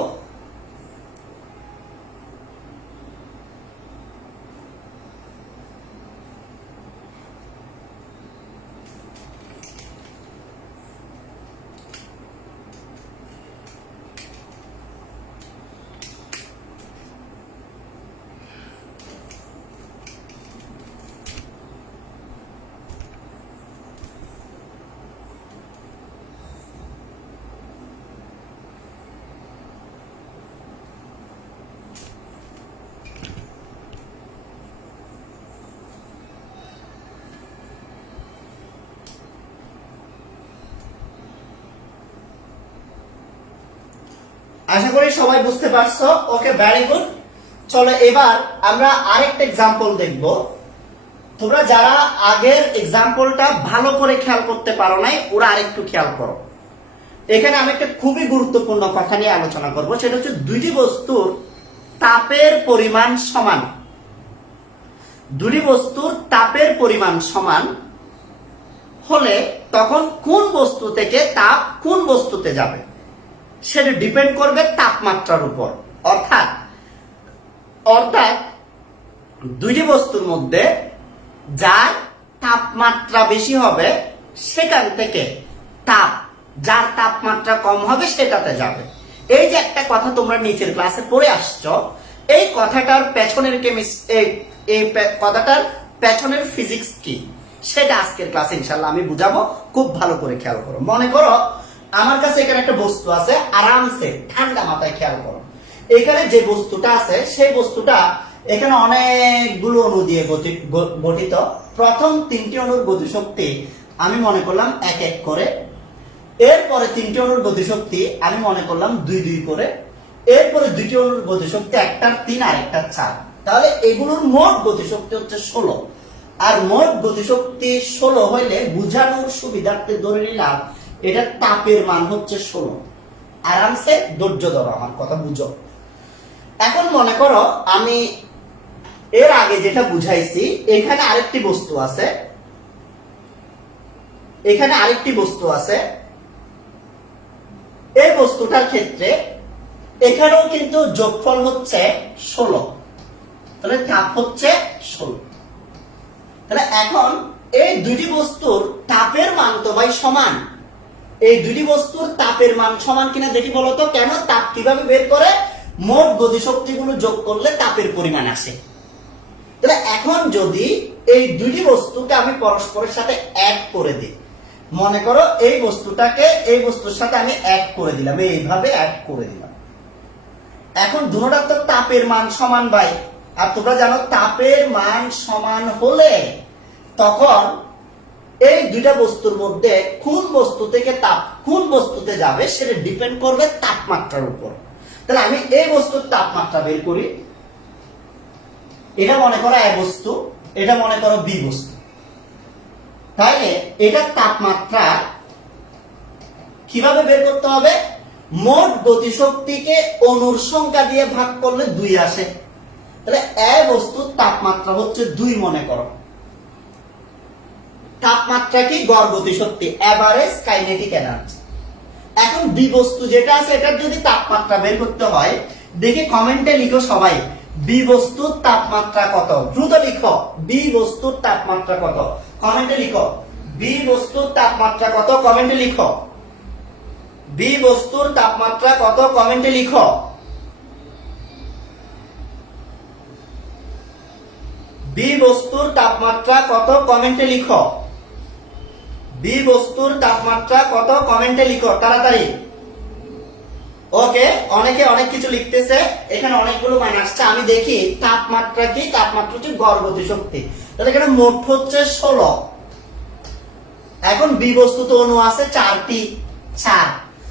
আশা করি সবাই বুঝতে পারছো। ওকে, ভেরি গুড। চলো এবার আমরা আরেকটা এক্সাম্পল দেখব। তোমরা যারা আগের এক্সাম্পলটা ভালো করে খেয়াল করতে পারো নাই, ওরা আরেকটু খেয়াল করো। এখানে আমি একটা খুবই গুরুত্বপূর্ণ কথা নিয়ে আলোচনা করব, সেটা হচ্ছে দুইটি বস্তুর তাপের পরিমাণ সমান। দুটি বস্তুর তাপের পরিমাণ সমান হলে তখন কোন বস্তু থেকে তাপ কোন বস্তুতে যাবে সেটা ডিপেন্ড করবে তাপমাত্রার উপর। অর্থাৎ দুইটি বস্তুর মধ্যে যার তাপমাত্রা বেশি হবে সেখান থেকে তাপ, যার তাপমাত্রা কম হবে সেটাতে যাবে। এই যে একটা কথা তোমরা নিচের ক্লাসে পড়ে আসছো, এই কথাটার পেছনের এই কথাটার পেছনের ফিজিক্স কি সেটা আজকের ক্লাসে ইনশাআল্লাহ আমি বুঝাবো। খুব ভালো করে খেয়াল করো। মনে করো আমার কাছে এখানে একটা বস্তু আছে, আরামসে ঠান্ডা মাথায় খেয়াল করো। এখানে যে বস্তুটা আছে সেই বস্তুটা এখানে অনেকগুলো অণু দিয়ে গঠিত। প্রথম 3টি অণুর গতিশক্তি আমি মনে করলাম 1-1 করে, এরপরে 3টি অণুর গতিশক্তি আমি মনে করলাম 2-2 করে, এরপরে 2টি অণুর গতিশক্তি একটার 3 আর একটার 4। তাহলে এগুলোর মোট গতিশক্তি হচ্ছে 16। আর মোট গতিশক্তি 16 হইলে বুঝানোর সুবিধার্থে ধরে নিলাম এটা তাপের মান হচ্ছে 16। আরামসে ধৈর্য ধরো, আমার কথা বুঝো। এখন মনে করো আমি এর আগে যেটা বুঝাইছি, এখানে আরেকটি বস্তু আছে, এখানে আরেকটি বস্তু আছে। এই বস্তুটার ক্ষেত্রে এখানেও কিন্তু যোগফল হচ্ছে 16, তাহলে তাপ হচ্ছে 16। তাহলে এখন এই দুটি বস্তুর তাপের মান তো ভাই সমান। এই দুটি বস্তুর তাপের মান সমান কিনা দেখি বলতো। কেন? তাপ কিভাবে বের করে? মোট গতিশক্তিগুলো যোগ করলে তাপের পরিমাণ আসে। তাহলে এখন যদি এই দুটি বস্তুকে আমি পরস্পরের সাথে অ্যাড করে দিই, মনে করো এই বস্তুটাকে এই বস্তুর সাথে আমি অ্যাড করে দিলাম, এইভাবে অ্যাড করে দিলাম। এখন দুটোটার তো তাপের মান সমান ভাই। আর তোমরা জানো তাপের মান সমান হলে তখন এই দুইটা বস্তুর মধ্যে কোন বস্তু থেকে তাপ কোন বস্তুতে যাবে সেটা ডিপেন্ড করবে তাপমাত্রার উপর। তাহলে আমি এই বস্তুর তাপমাত্রা বের করি। এটা মনে করো এ বস্তু, এটা মনে করো বি বস্তু। তাহলে এটা তাপমাত্রা কিভাবে বের করতে হবে? মোট গতিশক্তিকে অণুর সংখ্যা দিয়ে ভাগ করলে 2 আসে। তাহলে এ বস্তুর তাপমাত্রা হচ্ছে 2 মনে করো। তাপমাত্রা কি? গড় গতিশক্তি, এভারেজ কাইনেটিক এনার্জি। এখন বি বস্তু যেটা আছে এটার যদি তাপমাত্রা বের করতে হয়, দেখি কমেন্টে লিখো সবাই, বি বস্তুর তাপমাত্রা কত? দ্রুত লিখো, বি বস্তুর তাপমাত্রা কত? কমেন্টে লিখো, বি বস্তুর তাপমাত্রা কত? কমেন্টে লিখো, বি বস্তুর তাপমাত্রা কত? কমেন্টে লিখো। বি বস্তুর তাপমাত্রা কত? কমেন্টে লিখো। বি বস্তুর তাপমাত্রা কত? কমেন্টে লিখো তাড়াতাড়ি। ওকে, অনেকে অনেক কিছু লিখতেছে, এখানে অনেকগুলো মান আসছে। আমি দেখি তাপমাত্রা কি। তাপমাত্রা হচ্ছে গড় গতিশক্তি। তাহলে এখানে মোট হচ্ছে 16। এখন বি বস্তু তো অণু আছে 4টি, 4।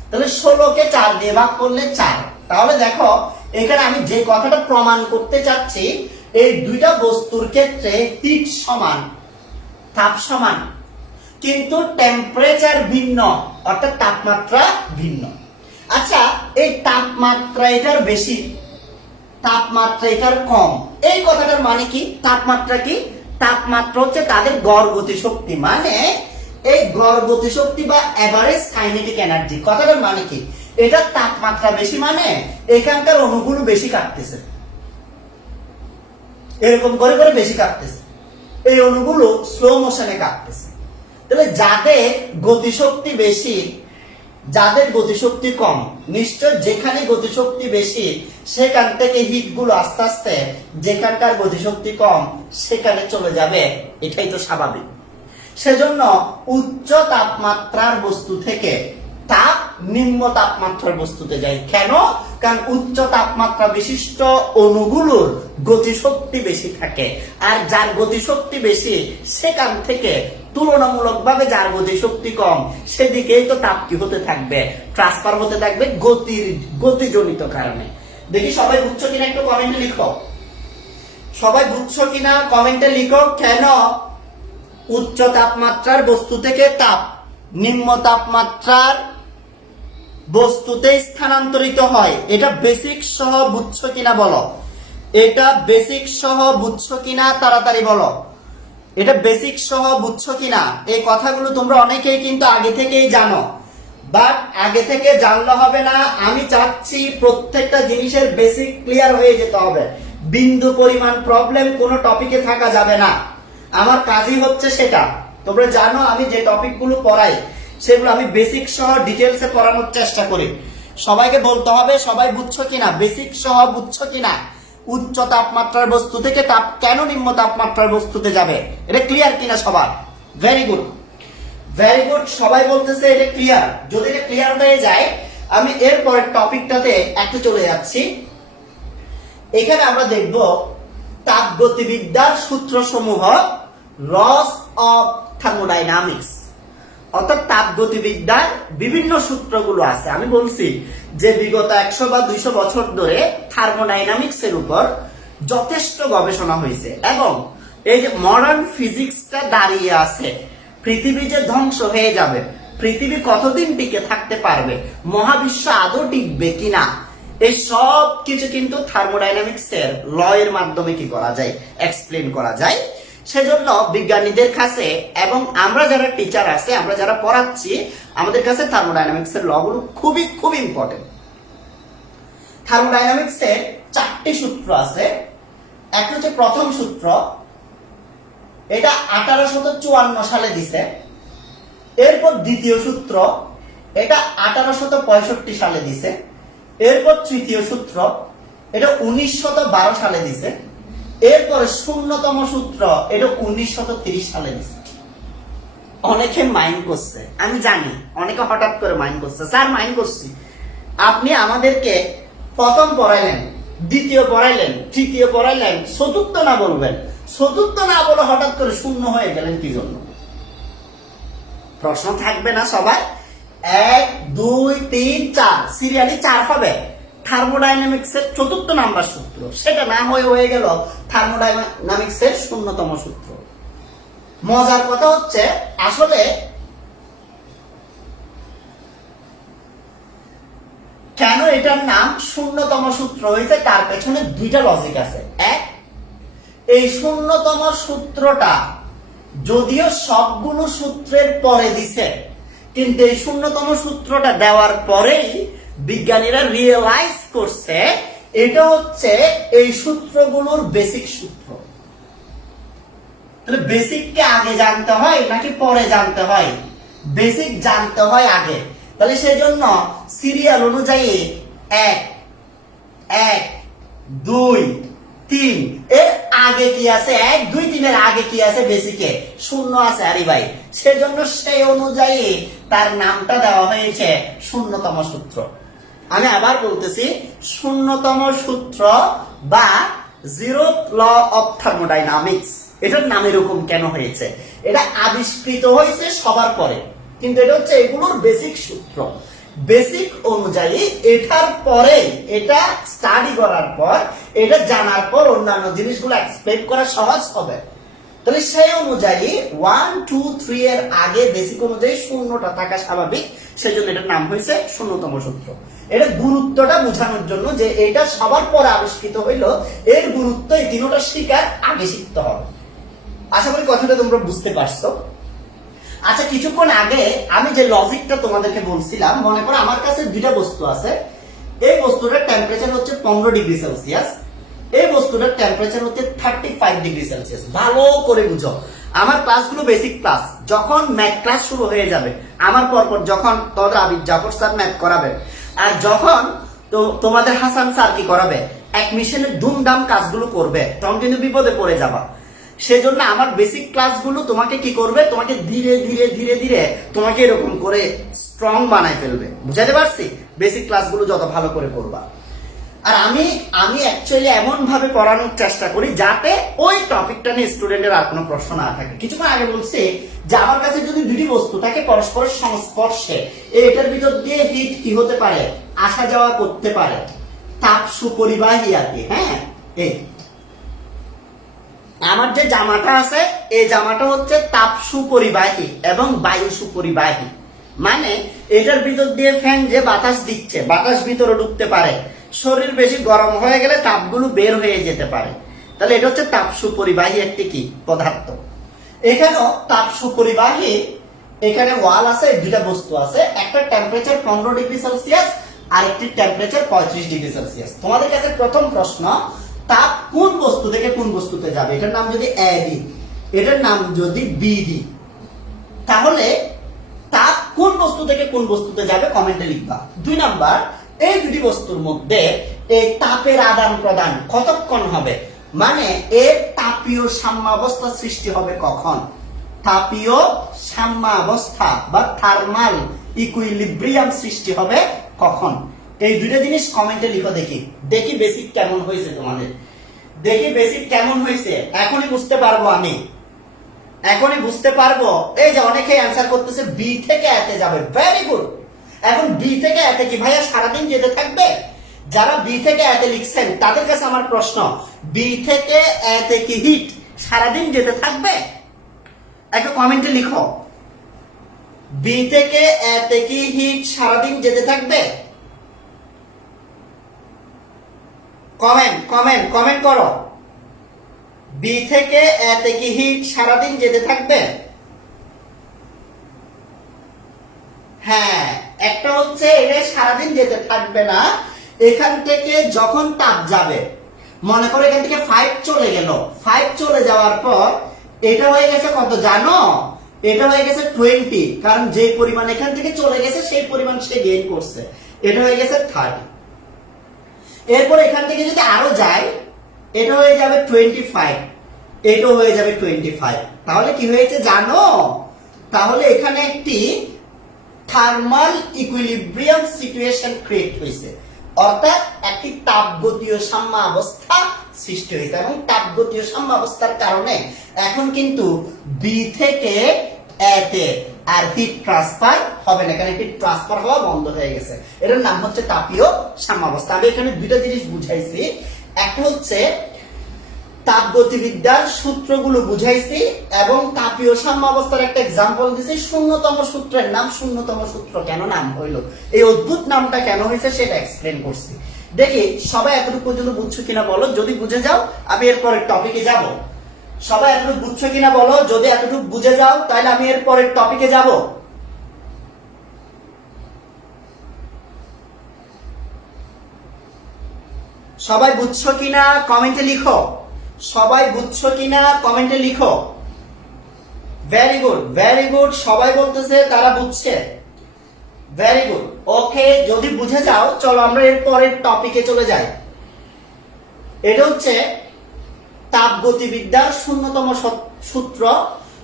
তাহলে 16কে 4 দিয়ে ভাগ করলে 4। তাহলে দেখো এখানে আমি যে কথাটা প্রমাণ করতে চাচ্ছি, এই দুইটা বস্তুর ক্ষেত্রে হিট সমান, তাপ সমান, কিন্তু টেম্পারেচার ভিন্ন, অর্থাৎ তাপমাত্রা ভিন্ন। আচ্ছা, এই তাপমাত্রা এটার বেশি, তাপমাত্রা এটার কম, এই কথাটার মানে কি? তাপমাত্রা কি? তাপমাত্রা হচ্ছে তাদের গড় গতিশক্তি, মানে এই গড় গতিশক্তি বা এভারেজ কাইনেটিক এনার্জি। কথাটার মানে কি? এটা তাপমাত্রা বেশি মানে এখানকার অণুগুলো বেশি কাটতেছে, এরকম করে করে বেশি কাটতেছে, এই অণুগুলো স্লো মোশনে কাটতেছে। তাহলে যাদের গতিশক্তি বেশি, যাদের গতিশক্তি কম, নিশ্চয় যেখানে গতিশক্তি বেশি সেখান থেকে হিট গুলো আস্তে আস্তে যেখানকার গতিশক্তি কম সেখানে চলে যাবে, এটাই তো স্বাভাবিক। সেজন্য উচ্চ তাপমাত্রার বস্তু থেকে তাপ নিম্ন তাপমাত্রার বস্তুতে যায়। কেন? কারণ উচ্চ তাপমাত্রা বিশিষ্ট অণুগুলোর গতিশক্তি বেশি থাকে, আর যার গতিশক্তি বেশি সেখান থেকে তুলনামূলকভাবে যার গতিশক্তি কম সেদিকেই তো তাপ কি হতে থাকবে? ট্রান্সফার হতে থাকবে গতিজনিত কারণে। দেখি সবাই বুঝছো কিনা একটু কমেন্টে লিখো। সবাই বুঝছো কিনা কমেন্টে লিখো। কেন উচ্চ তাপমাত্রার বস্তু থেকে তাপ নিম্ন তাপমাত্রার বস্তুতে স্থানান্তরিত হয়? এটা বেসিক সহ বুঝছো কিনা বলো। এটা বেসিক সহ বুঝছো কিনা তাড়াতাড়ি বলো। এটা বেসিক সহ বুঝছো কিনা? এই কথাগুলো তোমরা অনেকেই কিন্তু আগে থেকেই জানো, বাট আগে থেকে জানলে হবে না। আমি চাচ্ছি প্রত্যেকটা জিনিসের বেসিক ক্লিয়ার হয়ে যেতে হবে, বিন্দু পরিমাণ প্রবলেম কোনো টপিকে থাকা যাবে না। আমার কাজই হচ্ছে সেটা। তোমরা জানো আমি যে টপিকগুলো পড়াই সেগুলো আমি বেসিক সহ ডিটেলসে পড়ানোর চেষ্টা করি। সবাইকে বলতে হবে সবাই বুঝছো কিনা, বেসিক সহ বুঝছো কিনা। উচ্চ তাপমাত্রার বস্তু থেকে তাপ কেন নিম্ন তাপমাত্রার বস্তুতে যাবে, এটা ক্লিয়ার কিনা সবার? ভেরি গুড, ভেরি গুড, সবাই বলতেছে এটা ক্লিয়ার। যদি এটা ক্লিয়ার হয়ে যায় আমি এরপরের টপিকটাতে একটু চলে যাচ্ছি। এখানে আমরা দেখব তাপগতিবিদ্যার সূত্রসমূহ, লস অফ থার্মোডাইনামিক্স। অর্থাৎ তাপগতিবিদ্যার বিভিন্ন সূত্রগুলো আছে। আমি বলছি যে বিগত 100 বা 200 বছর ধরে থার্মোডাইনামিক্স এর উপর যথেষ্ট গবেষণা হয়েছে, এবং এই যে মডার্ন ফিজিক্সটা দাঁড়িয়ে আছে, পৃথিবী যে ধ্বংস হয়ে যাবে, পৃথিবী কতদিন টিকে থাকতে পারবে, মহাবিশ্ব আদৌ টিকবে কিনা, এই সব কিছু কিন্তু থার্মোডাইনামিক্স এর ল এর মাধ্যমে কি করা যায়, এক্সপ্লেন করা যায়। সেজন্য বিজ্ঞানীদের কাছে এবং আমরা যারা টিচার আছে, আমরা যারা পড়াচ্ছি, আমাদের কাছে থার্মোডাইনামিক্স এর ল গুলো খুবই খুব ইম্পর্টেন্ট। থার্মোডাইনামিক্স এর 4টি সূত্র আছে। একটা হচ্ছে প্রথম সূত্র, এটা 1854 সালে দিছে। এরপর দ্বিতীয় সূত্র, এটা 1865 সালে দিছে। এরপর তৃতীয় সূত্র, এটা 1912 সালে দিছে। এরপরে 0তম সূত্র, এটা 1930 সালে দিছে। অনেকে মাইন্ড করছে, আমি জানি অনেকে হঠাৎ করে মাইন্ড করছে, স্যার মাইন্ড করছি। আপনি আমাদেরকে প্রথম পড়াইলেন, দ্বিতীয় পড়াইলেন, তৃতীয় পড়াইলেন, চতুর্থ না বলবেন, চতুর্থ না বলে হঠাৎ করে 0 হয়ে গেলেন কি জন্য? প্রশ্ন থাকবে না সবার? 1 2 3 4 সিরিয়ালি 4 হবে থার্মোডাইনামিক্স এর 4র্থ নাম্বার সূত্র। সেটা না হয়ে গেল থার্মোডাইনামিক্স এর 0তম সূত্র। মজার কথা হচ্ছে আসলে কেন এটার নাম 0তম সূত্র হয়েছে, তার পেছনে দুইটা লজিক আছে। এক, এই 0তম সূত্রটা যদিও সবগুলো সূত্রের পরে দিছে, কিন্তু এই 0তম সূত্রটা দেওয়ার পরেই বিজ্ঞানীরা রিয়েলাইজ করছে এটা হচ্ছে এই সূত্রগুলোর বেসিক সূত্র। তাহলে বেসিককে আগে জানতে হয় নাকি পরে জানতে হয়? বেসিক জানতে হয় আগে। তাহলে সেজন্য সিরিয়াল অনুযায়ী 1 1 2 3 এর আগে কি আছে, 1 2 3 এর আগে কি আছে, বেসিকে 0 আছে। আরে ভাই, সেজন্য সেই অনুযায়ী তার নামটা দেওয়া হয়েছে 0তম সূত্র। আমি আবার বলতেছি, 0তম সূত্র বা 0th ল অফ থার্মোডাইনামিক্স। এটার নাম এরকম কেন হয়েছে? এটা আবিষ্কৃত হয়েছে সবার পরে, কিন্তু এটা হচ্ছে এগুলোর বেসিক সূত্র। বেসিক অনুযায়ী এটার পরে এটা স্টাডি করার পর এটা জানার পর অন্যান্য জিনিসগুলো এক্সপ্লেন করা সহজ হবে। তাহলে সেই অনুযায়ী 1 2 3 এর আগে বেসিক অনুযায়ী শূন্যটা থাকা স্বাভাবিক, সেই জন্য এটার নাম হয়েছে শূন্যতম সূত্র। এটা গুরুত্বটা বোঝানোর জন্য যে এটা সবার পরে আবিষ্কৃত হইলো, এর গুরুত্ব এই তিনটা শিকার আগে শিখতে হবে। আশা করি কথাটা তোমরা বুঝতে পারছো। আচ্ছা, কিছুক্ষণ আগে আমি যে লজিকটা তোমাদেরকে বলছিলাম, মনে করো আমার কাছে দুইটা বস্তু আছে, এই বস্তুটার টেম্পারেচার হচ্ছে 15 ডিগ্রি সেলসিয়াস, এই বস্তুটার টেম্পারেচার হচ্ছে 35 ডিগ্রি সেলসিয়াস। ভালো করে বুঝো, আমার ক্লাসগুলো বেসিক ক্লাস, যখন ম্যাথ ক্লাস শুরু হয়ে যাবে আমার পরপর, যখন তোমাদের আবিদ জাফর স্যার ম্যাথ করাবে আর যখন তো তোমাদের হাসান স্যার কি করাবে, এক মিশনে ধুমধাম কাজগুলো করবে, তখন কিন্তু বিপদে পড়ে যাবা। সেজন্য আমার বেসিক ক্লাসগুলো তোমাকে কি করবে, তোমাকে ধীরে ধীরে ধীরে ধীরে তোমাকে এরকম করে স্ট্রং বানায় ফেলবে। বুঝাতে পারছি? বেসিক ক্লাসগুলো যত ভালো করে করবা। আর আমি অ্যাকচুয়ালি এমন ভাবে পড়ানোর চেষ্টা করি যাতে ওই টপিকটা নিয়ে স্টুডেন্টের আর কোনো প্রশ্ন না থাকে। কিছুক্ষণ আগে বলছি যে আমার কাছে যদি দুটি বস্তু থাকে পরস্পরের সংস্পর্শে, এটার ভিতর দিয়ে হিট কি হতে পারে, আসা যাওয়া করতে পারে, তাপ সুপরিবাহী আর কি। হ্যাঁ, এই আমার যে জামাটা আছে এই জামাটা হচ্ছে তাপ সুপরিবাহী এবং বায়ু সুপরিবাহী, মানে এটার ভিতর দিয়ে ফ্যান যে বাতাস দিচ্ছে, বাতাস ভিতরে ঢুকতে পারে, শরীর বেশি গরম হয়ে গেলে তাপগুলো বের হয়ে যেতে পারে। তাহলে এটা হচ্ছে তাপ সুপরিবাহী একটি কি পদার্থ। এখানেও তাপ সুপরিবাহী, এখানে ওয়াল আছে, দুইটা বস্তু আছে, একটা টেম্পারেচার 15 ডিগ্রি সেলসিয়াস আর একটি টেম্পারেচার 35 ডিগ্রি সেলসিয়াস। তোমাদের কাছে প্রথম প্রশ্ন, তাপ কোন বস্তু থেকে কোন বস্তুতে যাবে, এটার নাম যদি এ দিই, এটার নাম যদি বি দিই, তাহলে তাপ কোন বস্তু থেকে কোন বস্তুতে যাবে কমেন্টে লিখবা। 2 নাম্বার, এই দুটি বস্তুর মধ্যে এই তাপের আদান প্রদান কতক্ষণ হবে, মানে এর তাপীয় সাম্যাবস্থা সৃষ্টি হবে কখন, তাপীয় সাম্যাবস্থা বা থার্মাল ইকুইলিব্রিয়াম সৃষ্টি হবে কখন। এই দুটো জিনিস কমেন্টে লিখো, দেখি দেখি বেসিক কেমন হয়েছে তোমাদের, দেখি বেসিক কেমন হয়েছে। এখনই বুঝতে পারবো, আমি এখনই বুঝতে পারবো। এই যে অনেকে অ্যান্সার করতেছে বি থেকে এতে যাবে, ভেরি গুড। এখন বি থেকে এতে কি ভাইয়া সারাদিন যেতে থাকবে? যারা বি থেকে এতে লিখছেন তাদের কাছে আমার প্রশ্ন, বি থেকে এতে কি হিট সারাদিন যেতে থাকবে? একটা কমেন্টে লিখো, বি থেকে এতে কি হিট সারাদিন যেতে থাকবে? কমেন্ট কমেন্ট কমেন্ট করো, বি থেকে এতে কি হিট সারাদিন যেতে থাকবে? হ্যাঁ, একটা হচ্ছে এটা সারাদিন যেতে থাকবে না, এখান থেকে যখন তাপ যাবে, মনে করো এখান থেকে 5 চলে গেল, 5 চলে যাওয়ার পর এটা হয়ে গেছে কত জানো, এটা হয়ে গেছে 20, কারণ যে পরিমাণ এখান থেকে চলে গেছে সেই পরিমাণ সে গেইন করছে, এটা হয়ে গেছে 30। এরপর এখান থেকে যদি আরো যায়, এটা হয়ে যাবে 25, এটা হয়ে যাবে 25। তাহলে কি হয়েছে জানো, তাহলে এখানে একটি থার্মাল ইকুইলিব্রিয়াম সিচুয়েশন ক্রিয়েট হয়েছে, অর্থাৎ একটি তাপগতীয় সাম্যাবস্থা সৃষ্টি হয়েছে। এবং তাপগতীয় সাম্যাবস্থার কারণে এখন কিন্তু বি থেকে এতে আর হিট ট্রান্সফার হবে না, এখানে হিট ট্রান্সফার হওয়া বন্ধ হয়ে গেছে। এটার নাম হচ্ছে তাপীয় সাম্যাবস্থা। আমি এখানে দুইটা জিনিস বুঝাইছি, একটা হচ্ছে তাপগতিবিদ্যার সূত্রগুলো বুঝাইছি এবং তাপীয় সাম্যাবস্থার একটা এক্সাম্পল দিছি। শূন্যতম সূত্রের নাম, শূন্যতম সূত্র কেন নাম হইলো, এই অদ্ভুত নামটা কেন হয়েছে সেটা এক্সপ্লেন করছি। দেখি সবাই এতটুকু পর্যন্ত বুঝছো কিনা বলো, যদি বুঝে যাও আমি এরপরের টপিকে যাব। সবাই এতটুকু বুঝছো কিনা বলো, যদি এতটুকু বুঝে যাও তাহলে আমি এরপরের টপিকে যাব। সবাই বুঝছো কিনা কমেন্টে লিখো, সবাই বুঝছো কিনা কমেন্টে লিখো। ভেরি গুড, ভেরি গুড, সবাই বলতেছে তারা বুঝছে, ভেরি গুড। ওকে, যদি বুঝে যাও চলো আমরা এর পরের টপিকে চলে যাই। এটা হচ্ছে তাপগতিবিদ্যার শূন্যতম সূত্র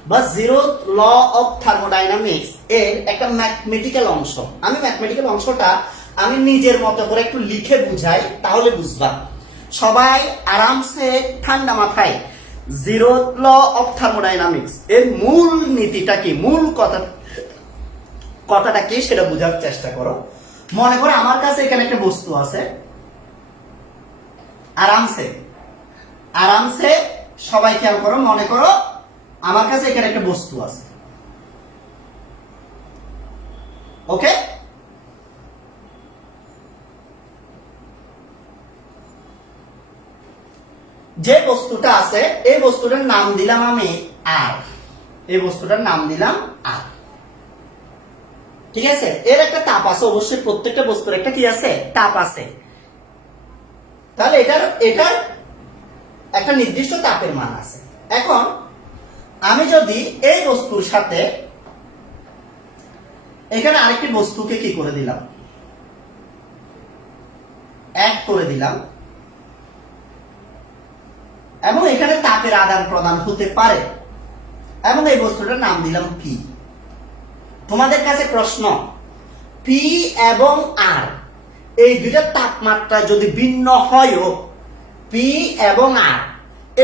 বা জিরো ল অফ থার্মোডাইনামিক্স এর একটা ম্যাথমেটিক্যাল অংশ। আমি ম্যাথমেটিক্যাল অংশটা আমি নিজের মতো করে একটু লিখে বুঝাই, তাহলে বুঝবা। সবাই আরামসে ঠান্ডা মাথায়, জিরো ল অফ থার্মোডাইনামিক্স এর মূল নীতিটা কি, মূল কথা কথাটা কি সেটা বোঝার চেষ্টা করো। মনে করো আমার কাছে এখানে একটা বস্তু আছে, আরামসে আরামসে সবাই খেয়াল করো, মনে করো আমার কাছে এখানে একটা বস্তু আছে, ওকে? যে বস্তুটা আছে এই বস্তুটার নাম দিলাম আমি আর, এই বস্তুটার নাম দিলাম আর, ঠিক আছে? এর একটা তাপ আছে, অবশ্যই প্রত্যেকটা বস্তুর একটা কি আছে, তাপ আছে। তাহলে এটার এটার একটা নির্দিষ্ট তাপের মান আছে। এখন আমি যদি এই বস্তুর সাথে এখানে আরেকটি বস্তুকে কি করে দিলাম, অ্যাড করে দিলাম, এবং এখানে তাপের আদান প্রদান হতে পারে, এবং এই বস্তুটার নাম দিলাম পি। তোমাদের কাছে প্রশ্ন, পি এবং আর এই দুইটার তাপমাত্রা যদি ভিন্ন হয়ও, পি এবং আর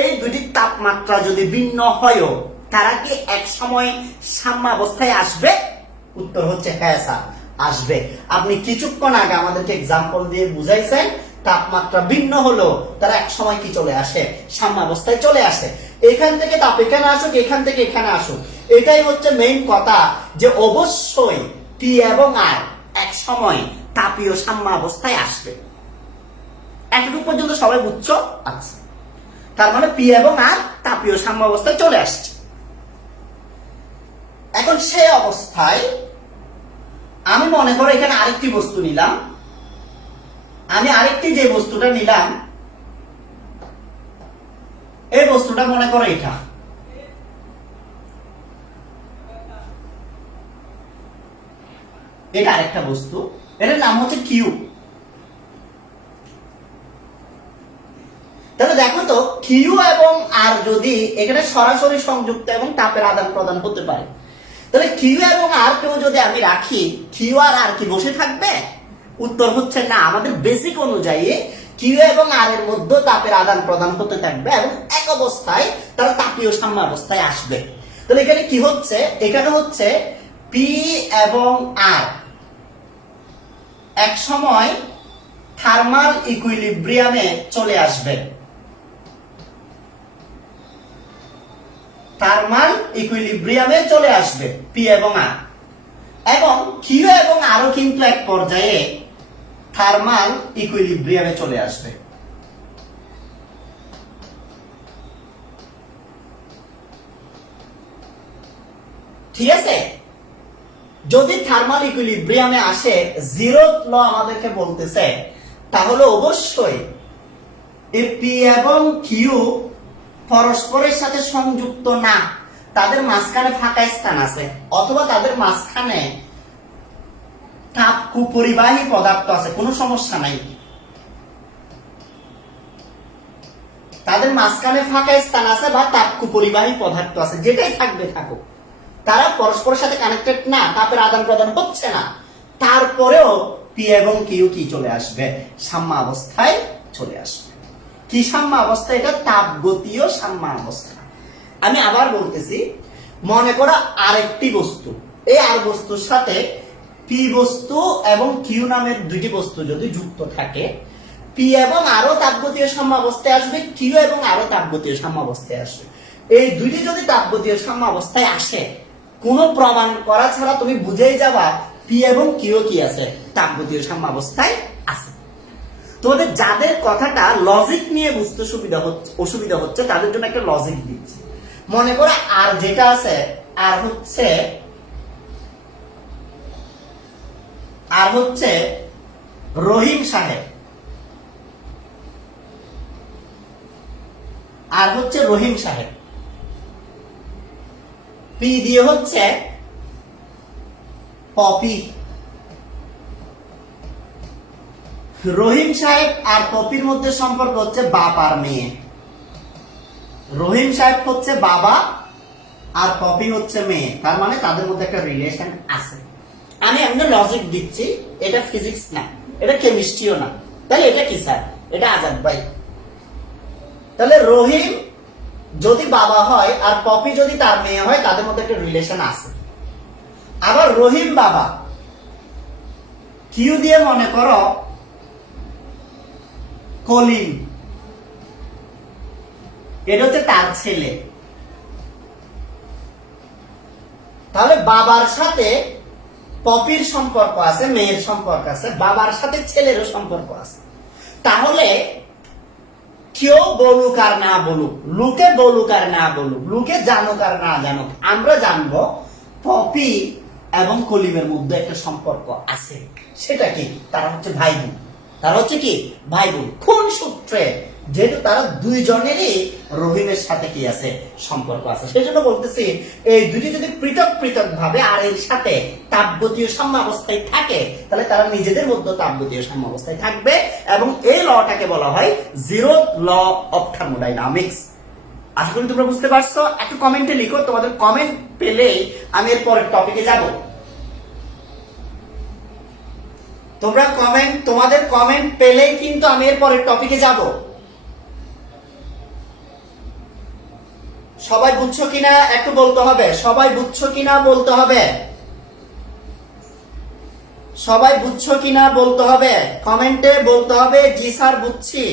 এই দুইটির তাপমাত্রা যদি ভিন্ন হয়ও, তারা কি এক সময় সাম্যাবস্থায় আসবে? উত্তর হচ্ছে হ্যাঁ স্যার, আসবে। আপনি কিছুক্ষণ আগে আমাদেরকে এক্সাম্পল দিয়ে বুঝাইছেন, তাপমাত্রা ভিন্ন হলো তারা এক সময় কি চলে আসে, সাম্যাবস্থায় চলে আসে। এখান থেকে তাপ এখানে আসুক, এখান থেকে এখানে আসুক, এটাই হচ্ছে মেইন কথা, যে অবশ্যই পি এবং আর এক সময় তাপীয় সাম্যাবস্থায় আসবে। এতটুকু পর্যন্ত সবাই বুঝছো? আচ্ছা, তার মানে পি এবং আর তাপীয় সাম্যাবস্থায় চলে আসছে। এখন সেই অবস্থায় আমি মনে করো এখানে আরেকটি বস্তু নিলাম, আমি আরেকটি যে বস্তুটা নিলাম, এই বস্তুটা মনে করো এটা, এটা আরেকটা বস্তু, এটার নাম হচ্ছে কিউ। তাহলে দেখো তো, কিউ এবং আর যদি এখানে সরাসরি সংযুক্ত এবং তাপের আদান প্রদান হতে পারে, তাহলে কিউ এবং আর কেউ যদি আমি রাখি, কিউ আর কি বসে থাকবে? উত্তর হচ্ছে না। আমাদের বেসিক অনুযায়ী কিউ এবং আর এর মধ্যে তাপের আদান প্রদান হতে থাকবে এবং এক অবস্থায় তারা তাপীয় সাম্যাবস্থায় আসবে। তাহলে এখানে কি হচ্ছে, এখানে হচ্ছে পি এবং আর এক সময় থার্মাল ইকুইলিব্রিয়ামে চলে আসবে, থার্মাল ইকুইলিব্রিয়ামে চলে আসবে পি এবং আর, এবং কিউ এবং আরও কিন্তু এক পর্যায়ে থার্মাল ইকুইলিব্রিয়ামে চলে আসবে। ঠিক আছে? যদি থার্মাল ইকুইলিব্রিয়ামে আসে, জিরোথ ল আমাদেরকে বলতেছে, তাহলে অবশ্যই এই পি এবং কিউ পরস্পরের সাথে সংযুক্ত না, তাদের মাঝখানে ফাঁকা স্থান আছে, অথবা তাদের মাঝখানে তাপ কুপরিবাহী পদার্থ আছে, কোনো সমস্যা নাই, তাদের মাঝখানে ফাঁকা স্থান আছে বা তাপ কুপরিবাহী পদার্থ আছে, যেটাই থাকবে থাকুক, তারা পরস্পরের সাথে কানেক্টেড না, তাপের আদান প্রদান হচ্ছে না, তারপরেও পি এবং কিউ কি চলে আসবে, সাম্যাবস্থায় চলে আসবে। কি সাম্যাবস্থা? এটা তাপগতীয় সাম্যাবস্থা। আমি আবার বলতেছি, মনে করো আরেকটি বস্তু, এই আর বস্তুর সাথে পি বস্তু এবং কিউ নামের দুইটি বস্তু যদি যুক্ত থাকে, পি এবং আরো তাপগতীয় সাম্যাবস্থায় আসবে, কিউ এবং আরো তাপগতীয় সাম্যাবস্থায় আসবে। এই দুইটি যদি তাপগতীয় সাম্যাবস্থায় আসে, কোনো প্রমাণ করা ছাড়া তুমি বুঝেই যাবা পি এবং কিউ কি আছে, তাপগতীয় সাম্যাবস্থায় আছে। তোমাদের যাদের কথাটা লজিক নিয়ে বুঝতে অসুবিধা হচ্ছে তাদের জন্য একটা লজিক দিচ্ছি। মনে করো আর যেটা আছে, আর হচ্ছে রহিম সাহেব, আর হচ্ছে রহিম সাহেব, পি দিয়ে হচ্ছে পপি। রহিম সাহেব আর পপির মধ্যে সম্পর্ক হচ্ছে বাপ আর মেয়ে। রহিম সাহেব হচ্ছে বাবা আর পপি হচ্ছে মেয়ে, তার মানে তাদের মধ্যে একটা রিলেশন আছে। আমি এমনি লজিক দিচ্ছি, এটা ফিজিক্স না, এটা কেমিস্ট্রিও না, তাহলে এটা কি স্যার? এটা আজাদ ভাই। তাহলে রহিম যদি বাবা হয় আর পপি যদি তার মেয়ে হয়, তাদের মধ্যে একটা রিলেশন আছে। আবার রহিম বাবা, কিউ দিয়ে মনে করো কলিম, এটা হচ্ছে তার ছেলে। তাহলে বাবার সাথে পপির সম্পর্ক আছে, মেয়ের সম্পর্ক আছে, বাবার সাথে ছেলেরও সম্পর্ক আছে। তাহলে কেউ বলুক আর না বলুক, লুকে বলুক আর না বলুক, লুকে জানুক আর না জানুক, আমরা জানবো পপি এবং কলিমের মধ্যে একটা সম্পর্ক আছে। সেটা কি? তারা হচ্ছে ভাই বোন। তারা হচ্ছে কি? ভাই বোন। কোন সূত্রে? যেহেতু তারা দুইজনেরই রহিমের সাথে কি আছে? সম্পর্ক আছে। সেই জন্য বলতেছি এই দুটি যদি পৃথক পৃথক ভাবে আর এর সাথে তাপগতীয় সাম্যাবস্থায় থাকে, তাহলে তারা নিজেদের মধ্যে তাপগতীয় সাম্যাবস্থায় থাকবে, এবং এই লটাকে বলা হয় জিরো ল অফ থার্মোডাইনামিক্স। আশা করি তোমরা বুঝতে পারছো। একটু কমেন্টে লিখো, তোমাদের কমেন্ট পেলে আমি এর পরের টপিকে যাব। তোমরা তোমাদের কমেন্ট পেলেই কিন্তু আমি এর পরের টপিকে যাব। সবাই বুঝছো কিনা একটু বলতে হবে। সবাই বুঝছো কিনা বলতে হবে। সবাই বুঝছো কিনা বলতে হবে। কমেন্টে বলতে হবে জি স্যার বুঝছি।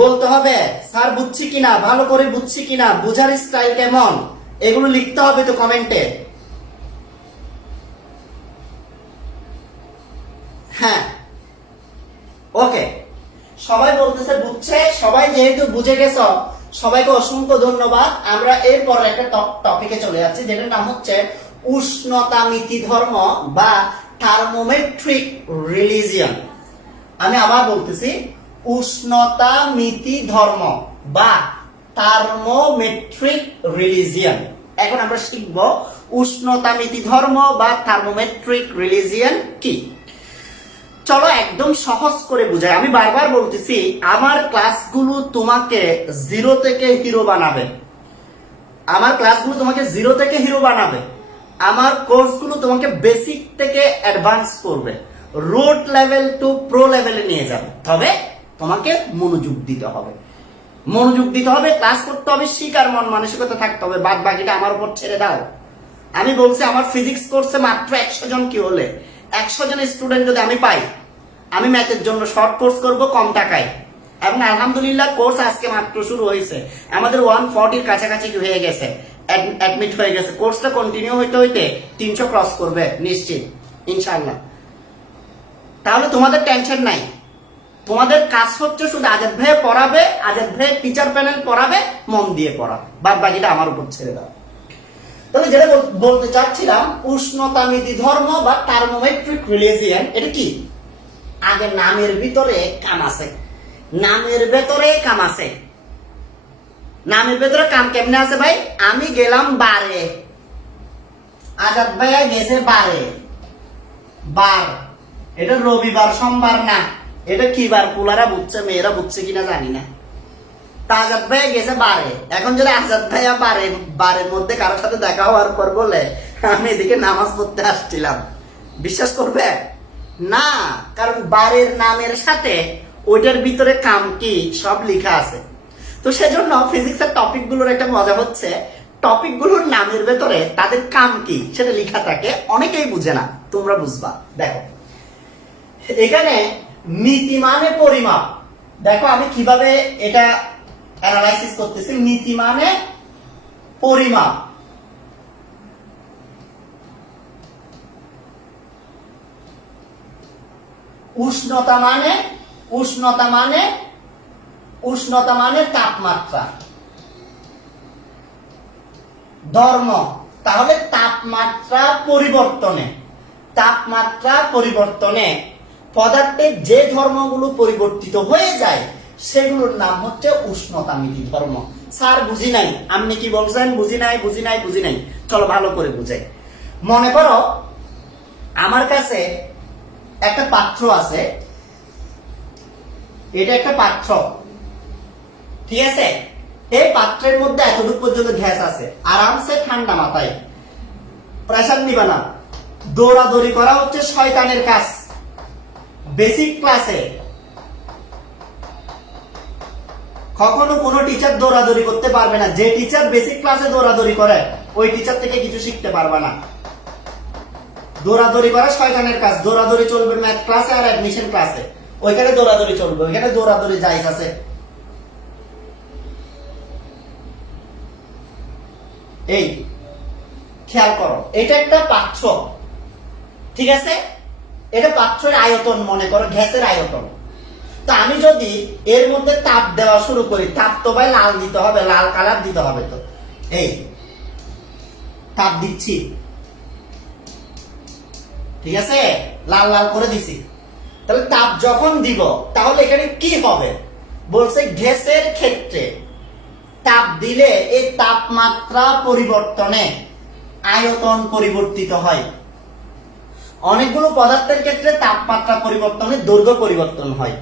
বলতে হবে স্যার বুঝছি কিনা, ভালো করে বুঝছি কিনা, বুঝার স্টাইল কেমন, এগুলো লিখতে হবে তো কমেন্টে। হ্যাঁ, ওকে, সবাই বলতেছে বুঝছে। সবাই যেহেতু বুঝে গেছ, সবাইকে অসংখ্য ধন্যবাদ। আমরা এরপর একটা টপিকে চলে যাচ্ছি, যেটার নাম হচ্ছে উষ্ণতামিতি ধর্ম বা থার্মোমেট্রিক রিলিজিয়ন। আমি আবার বলতেছি, উষ্ণতামিতি ধর্ম বা থার্মোমেট্রিক রিলিজিয়ন। এখন আমরা শিখব উষ্ণতামিতি ধর্ম বা থার্মোমেট্রিক রিলিজিয়ন কি। চলো একদম সহজ করে বুঝাই। আমি বারবার বলতেছি, আমার ক্লাসগুলো তোমাকে জিরো থেকে হিরো বানাবে। আমার ক্লাসগুলো তোমাকে জিরো থেকে হিরো বানাবে। আমার কোর্সগুলো তোমাকে বেসিক থেকে অ্যাডভান্স করবে, রুট লেভেল টু প্রো লেভেলে নিয়ে যাবে। তবে তোমাকে মনোযোগ দিতে হবে, মনোযোগ দিতে হবে, ক্লাস করতে হবে, শিকার মন মানসিকতা থাকতে হবে। বাদ বাকিটা আমার উপর ছেড়ে দাও। আমি বলছি, আমার ফিজিক্স কোর্সে মাত্র 100 জন কি হলে 100 জন স্টুডেন্ট যদি আমি পাই, আমি ম্যাথের জন্য শর্ট কোর্স করব কম টাকায়। এবং আলহামদুলিল্লাহ কোর্স আজকে মাত্র শুরু হয়েছে, আমাদের 140-র কাছাকাছি হয়ে গেছে, অ্যাডমিট হয়ে গেছে। কোর্সটা কন্টিনিউ হইতে হইতে 300 ক্রস করবে নিশ্চিত, ইনশাআল্লাহ। তাহলে তোমাদের টেনশন নাই। তোমাদের কাজ হচ্ছে শুধু আজাদ ভাই পড়াবে, আজাদ ভাই টিচার প্যানেল পড়াবে, মন দিয়ে পড়া, বাদ বাকিটা আমার উপর ছেড়ে দাও। তাহলে যেটা বলতে চাচ্ছিলাম, উষ্ণতামিতি ধর্ম বা থার্মোমেট্রিক রিলিজিয়ন, এটা কি? আগে নামের ভিতরে কাম আছে, নামের ভেতরে কাম আছে। নামের ভেতরে কাম কেমনে আছে ভাই? আমি গেলাম বারে, আজাদ ভাইয়া গেছে বারে, বার, এটা রবিবার সোমবার না, এটা কি বার? পুলারা বুঝছে, মেয়েরা বুঝছে কিনা জানি না। আজাদ ভাইয়া গেছে বারে। এখন যদি আজাদ ভাইয়া বারের মধ্যে কারোর সাথে দেখা হওয়ার পর বলে আমি এদিকে নামাজ পড়তে আসছিলাম, বিশ্বাস করবে না? কারণ বারের নামের সাথে ওইটার ভিতরে কাম কি সব লেখা আছে। তো সেজন্য ফিজিক্সের টপিক গুলোর একটা মজা হচ্ছে, টপিক গুলোর নামের ভেতরে তাদের কাম কি সেটা লেখা থাকে, অনেকেই বুঝে না, তোমরা বুঝবা। দেখো এখানে মিতি মানে পরিমাপ। দেখো আমি কিভাবে এটা অ্যানালাইসিস করতেছি। মিতি মানে পরিমাপ, উষ্ণতা মানে তাপমাত্রা, ধর্ম তাহলে তাপমাত্রা পরিবর্তনে পদার্থের যে ধর্মগুলো পরিবর্তিত হয়ে যায় সেগুলোর নাম হচ্ছে উষ্ণতামিতি ধর্ম। স্যার বুঝি নাই, আপনি কি বলছেন? বুঝি নাই। চলো ভালো করে বুঝাই। মনে করো আমার কাছে একটা পাত্র আছে, এটা একটা পাত্র, ঠিক আছে? এই পাত্রের মধ্যে এতটুকু পর্যন্ত গ্যাস আছে, আরামসে ঠান্ডা মাথায়, প্রেসার নিবে না। দৌড়াদৌড়ি করা হচ্ছে শয়তানের কাজ। বেসিক ক্লাসে কখনো কোনো টিচার দৌড়াদৌড়ি করতে পারবে না। যে টিচার বেসিক ক্লাসে দৌড়াদৌড়ি করে ওই টিচার থেকে কিছু শিখতে পারবা না। দৌড়াদৌড়ি করা শয়তানের কাজ। দৌড়াদৌড়ি চলবে ম্যাথ ক্লাসে আর অ্যাডমিশন ক্লাসে, ওইখানে দৌড়াদৌড়ি চলবে, ওইখানে দৌড়াদৌড়ি জায়েজ আছে। এই খেয়াল করো, এটা একটা পাত্র, ঠিক আছে? এটা পাত্রের আয়তন মনে করো, গ্যাসের আয়তন। তো আমি যদি এর মধ্যে তাপ দেওয়া শুরু করি, তাপ তো ভাই লাল দিতে হবে, লাল কালার দিতে হবে। তো এই তাপ দিচ্ছি, ঠিক আছে, লাল লাল করে দিছি। তাহলে তাপ যখন দিব তাহলে এখানে কি হবে বলছে, গ্যাসের ক্ষেত্রে তাপ দিলে এই তাপমাত্রা পরিবর্তনে আয়তন পরিবর্তিত হয়। অনেকগুলো পদার্থের ক্ষেত্রে তাপমাত্রা পরিবর্তনে দৈর্ঘ্য পরিবর্তন হয়।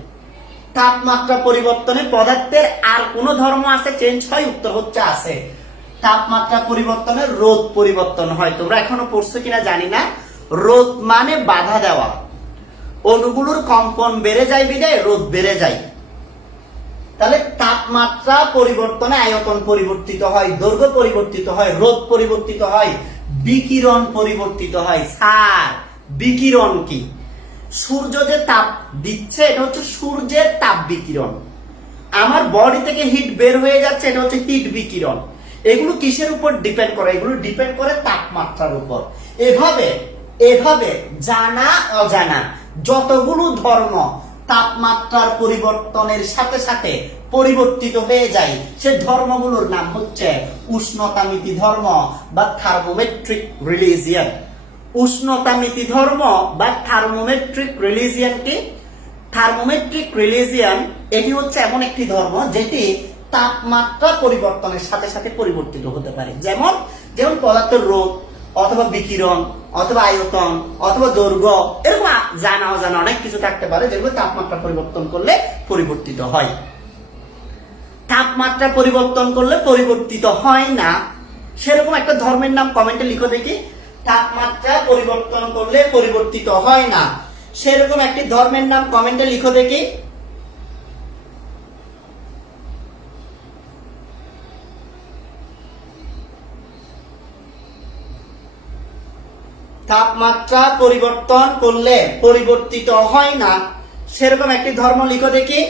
তাপমাত্রা পরিবর্তনে পদার্থের আর কোন ধর্ম আছে চেঞ্জ হয়? উত্তর হচ্ছে আছে। তাপমাত্রা পরিবর্তনে রোধ পরিবর্তন হয়। তোমরা এখনো পড়ছো কিনা জানি না। রোধ মানে বাধা দেওয়া। অণুগুলোর কম্পন বেড়ে যায় বিধায় রোধ বেড়ে যায়। তাহলে তাপমাত্রা পরিবর্তনে আয়তন পরিবর্তিত হয়, দৈর্ঘ্য পরিবর্তিত হয়, রোধ পরিবর্তিত হয়, বিকিরণ পরিবর্তিত হয়। স্যার বিকিরণ কি? সূর্য যে তাপ দিচ্ছে এটা হচ্ছে সূর্যের তাপ বিকিরণ। আমার বডি থেকে হিট বের হয়ে যাচ্ছে, এটা হচ্ছে হিট বিকিরণ। এগুলো কিসের উপর ডিপেন্ড করে? এগুলো ডিপেন্ড করে তাপমাত্রার উপর। এভাবে এভাবে জানা অজানা যতগুলো ধর্ম তাপমাত্রার পরিবর্তনের সাথে সাথে পরিবর্তিত হয়ে যায়, সে ধর্মগুলোর নাম হচ্ছে উষ্ণতামিতি ধর্ম বা থার্মোমেট্রিক রিলিজিয়ন। উষ্ণতামিতি ধর্ম বা থার্মোমেট্রিক রিলিজিয়ন কি? থার্মোমেট্রিক রিলিজিয়ন এটি হচ্ছে এমন একটি ধর্ম যেটি তাপমাত্রা পরিবর্তনের সাথে সাথে পরিবর্তিত হতে পারে। যেমন যেমন পদার্থের রোধ অথবা বিকিরণ অথবা আয়তন অথবা দৈর্ঘ্য, এরকম জানা অজানা অনেক কিছু থাকতে পারে যেগুলো তাপমাত্রা পরিবর্তন করলে পরিবর্তিত হয়। তাপমাত্রা পরিবর্তন করলে পরিবর্তিত হয় না সেরকম একটা ধর্মের নাম কমেন্টে লিখো দেখি। তাপমাত্রা পরিবর্তন করলে পরিবর্তিত হয় না সেরকম একটি ধর্মের নাম কমেন্টে লিখো দেখি। তাপমাত্রা পরিবর্তন করলে পরিবর্তিত হয় না সেরকম একটি ধর্ম লিখো দেখি।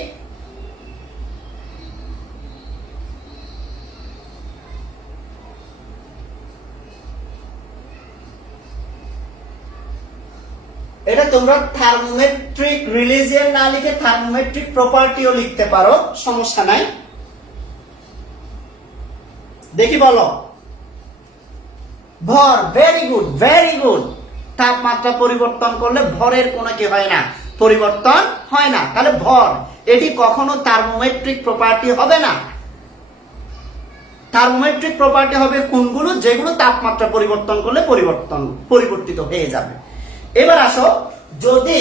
এটা তোমরা থার্মোমেট্রিক রিলিজিয়ন না লিখে থার্মোমেট্রিক প্রপার্টিও লিখতে পারো, সমস্যা নাই। দেখি বলো। ভর, ভেরি গুড ভেরি গুড। তাপমাত্রা পরিবর্তন করলে ভরের কোনো কি হয় না, পরিবর্তন হয় না। তাহলে ভর এটি কখনো থার্মোমেট্রিক প্রপার্টি হবে না। থার্মোমেট্রিক প্রপার্টি হবে কোনগুলো? যেগুলো তাপমাত্রা পরিবর্তন করলে পরিবর্তিত হয়ে যাবে। এবার আসো, যদি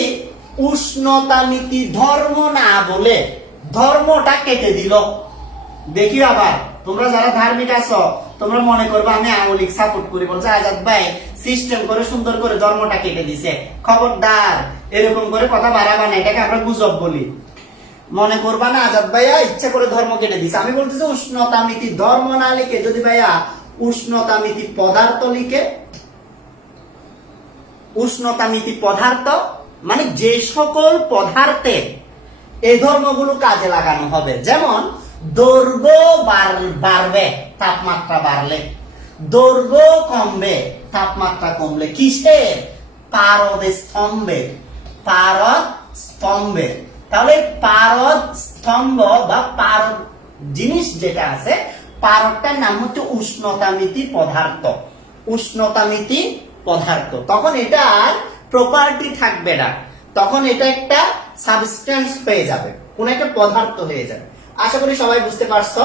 উষ্ণতামিতি ধর্ম না বলে ধর্মটা কেটে দিল, দেখি আবার তোমরা যারা ধার্মিক আছো তোমরা মনে করবে আমি আওয়ামী লীগ সাপোর্ট করি, বলছে আজাদ ভাই সিস্টেম করে সুন্দর করে ধর্মটা কেটে দিছে। খবরদার এরকম করে কথা বাড়াবা না, এটাকে আমরা গুজব বলি। মনে করবা না আজাদ ভাইয়া ইচ্ছা করে ধর্ম কেটে দিছে। আমি বলতেছি উষ্ণতামিতি ধর্ম না লিখে যদি ভাইয়া উষ্ণতামিতি পদার্থ লিখে, উষ্ণতামিতি পদার্থ মানে যে সকল পদার্থে এই ধর্মগুলো কাজে লাগানো হবে। যেমন দৈর্ঘ্য বাড়বে তাপমাত্রা বাড়লে, দৈর্ঘ্য কমবে তাপমাত্রা কমলে। কিসের? পারদ স্তম্ভে, পারদ স্তম্ভে। তাহলে পারদ স্তম্ভ বা পারদ জিনিস যেটা আছে, পারদটার নাম হচ্ছে উষ্ণতামিতি পদার্থ। উষ্ণতামিতি পদার্থ তখন এটা আর প্রপার্টি থাকবে না, তখন এটা একটা সাবস্টেন্স হয়ে যাবে, কোন একটা পদার্থ হয়ে যাবে। আশা করি সবাই বুঝতে পারছো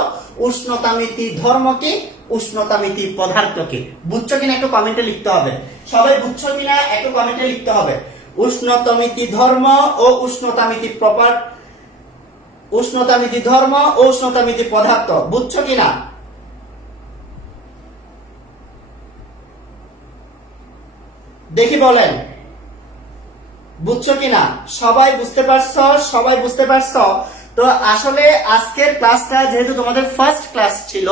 উষ্ণতামিতি ধর্ম কি, উষ্ণতামিতি পদার্থ কি। বুঝছো কিনা একটু কমেন্টে লিখতে হবে। সবাই বুঝছো কিনা একটু কমেন্টে লিখতে হবে। উষ্ণতামিতি ধর্ম ও উষ্ণতামিতি উষ্ণতামিতি ধর্ম ও উষ্ণতামিতি পদার্থ বুঝছো কিনা? দেখি বলেন বুঝছো কিনা? সবাই বুঝতে পারছো? সবাই বুঝতে পারছো? তো আসলে আজকের ক্লাসটা যেহেতু তোমাদের ফার্স্ট ক্লাস ছিল,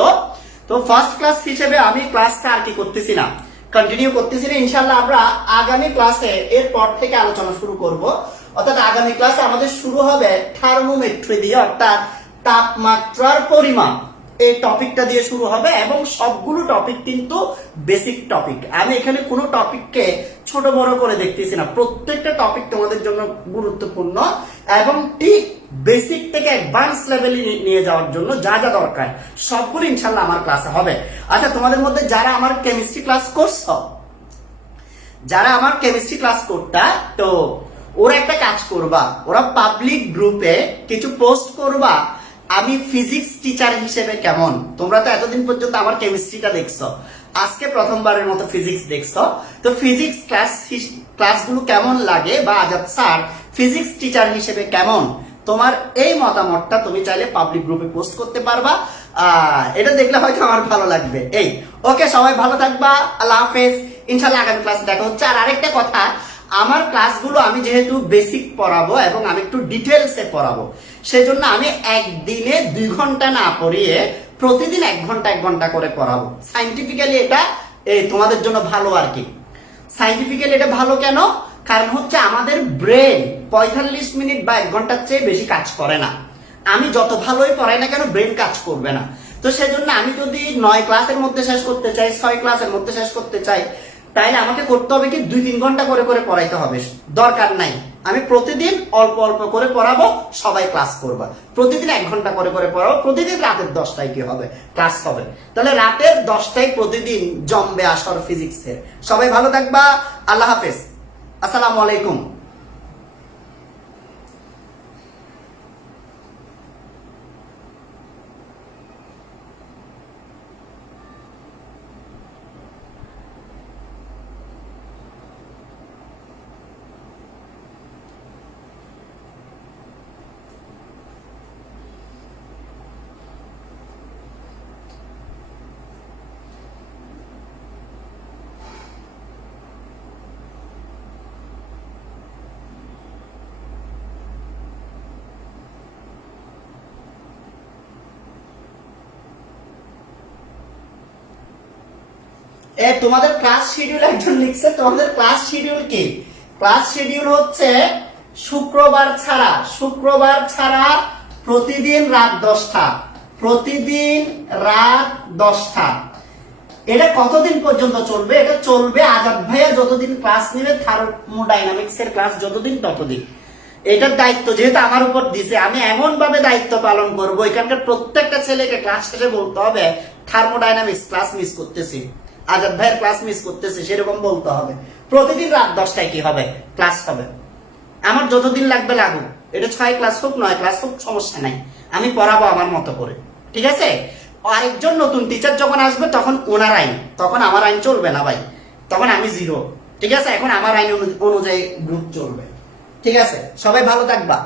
তো ফার্স্ট ক্লাস হিসেবে আমি ক্লাসটা আর কি করতেছি না, কন্টিনিউ করতেছি না। ইনশাআল্লাহ আমরা আগামী ক্লাসে এরপর থেকে আলোচনা শুরু করব। অর্থাৎ আগামী ক্লাসে আমাদের শুরু হবে থার্মোমেট্রি দিয়ে, অর্থাৎ তাপমাত্রার পরিমাপ, এই টপিকটা দিয়ে শুরু হবে এবং সবগুলো টপিক কিন্তু বেসিক টপিক। আমি এখানে কোনো টপিককে ছোট বড় করে দেখতেছি না, প্রত্যেকটা টপিক তোমাদের জন্য গুরুত্বপূর্ণ এবং ঠিক বেসিক থেকে অ্যাডভান্স লেভেলে নিয়ে যাওয়ার জন্য যা যা দরকার সবগুলো ইনশাল্লাহ আমার ক্লাসে হবে। আচ্ছা, তোমাদের মধ্যে যারা আমার কেমিস্ট্রি ক্লাস করছো, যারা আমার কেমিস্ট্রি ক্লাস করতা, তো ওরা একটা কাজ করবা, ওরা পাবলিক গ্রুপে কিছু পোস্ট করবা আমি ফিজিক্স টিচার হিসেবে কেমন। তোমরা তো এতদিন পর্যন্ত আমার কেমিস্ট্রিটা দেখছো, আজকে প্রথমবারের মতো ফিজিক্স দেখছো, তো ফিজিক্স ক্লাসগুলো কেমন লাগে বা আজাদ স্যার ফিজিক্স টিচার হিসেবে কেমন, তোমার এই মতামতটা তুমি চাইলে পাবলিক গ্রুপে পোস্ট করতে পারবা। এটা দেখলে হয়তো আমার ভালো লাগবে। এই ওকে, সবাই ভালো থাকবা, আল্লাহ হাফেজ, ইনশাল্লাহ আগামী ক্লাসে দেখা হচ্ছে। আর আরেকটা কথা, আমার ক্লাসগুলো আমি যেহেতু বেসিক পড়াবো এবং আমি একটু ডিটেলসে পড়াবো, সেজন্য আমি একদিনে 2 ঘন্টা না পড়িয়ে প্রতিদিন 1 ঘন্টা 1 ঘন্টা করে পড়াবো। সাইন্টিফিক্যালি এটা তোমাদের জন্য ভালো আর কি। সাইন্টিফিক্যালি এটা ভালো কেন? কারণ হচ্ছে আমাদের ব্রেন 45 মিনিট বা 1 ঘন্টার চেয়ে বেশি কাজ করে না। আমি যত ভালোই পড়াই না কেন, ব্রেন কাজ করবে না। তো সেজন্য আমি যদি 9 ক্লাসের মধ্যে শেষ করতে চাই, 6 ক্লাসের মধ্যে শেষ করতে চাই, তাইলে আমাকে করতে হবে কি 2-3 ঘন্টা করে করে পড়াইতে হবে। দরকার নাই, আমি প্রতিদিন অল্প অল্প করে পড়াবো, সবাই ক্লাস করবা। প্রতিদিন 1 ঘন্টা করে করে পড়াবো, প্রতিদিন রাতের 10টায় কি হবে ক্লাস হবে। তাহলে রাতের 10টায় প্রতিদিন জমবে আসর ফিজিক্সের। সবাই ভালো থাকবা, আল্লাহ হাফেজ, আসসালামু আলাইকুম। তোমাদের ক্লাস শিডিউল একজন লিখছে, তোমাদের ক্লাস শিডিউল কি? ক্লাস শিডিউল হচ্ছে শুক্রবার ছাড়া প্রতিদিন রাত 10টা, প্রতিদিন রাত 10টা। এটা কতদিন পর্যন্ত চলবে? এটা চলবে আজাদ ভাইয়া যতদিন ক্লাস নেবে, থার্মোডাইনামিক্স এর ক্লাস যতদিন ততদিন। এটার দায়িত্ব যেহেতু আমার উপর দিছে, আমি এমন ভাবে দায়িত্ব পালন করবো, এখানকার প্রত্যেকটা ছেলেকে ক্লাস শেষে বলতে হবে থার্মোডাইনামিক্স ক্লাস মিস করতেছি, আজাদ ভাইয়ের ক্লাস মিস করতেছে, সেরকম বলতে হবে। প্রতিদিন রাত 10টায় কি হবে ক্লাস হবে। আমার যতদিন লাগবে লাগুক, এটা 6 ক্লাস হোক 9 ক্লাস হোক, সমস্যা নাই, আমি পড়াবো আমার মতো করে, ঠিক আছে। আরেকজন নতুন টিচার যখন আসবে তখন ওনার আইন, তখন আমার আইন চলবে না ভাই, তখন আমি 0, ঠিক আছে। এখন আমার আইন অনুযায়ী গ্রুপ চলবে, ঠিক আছে। সবাই ভালো থাকবা।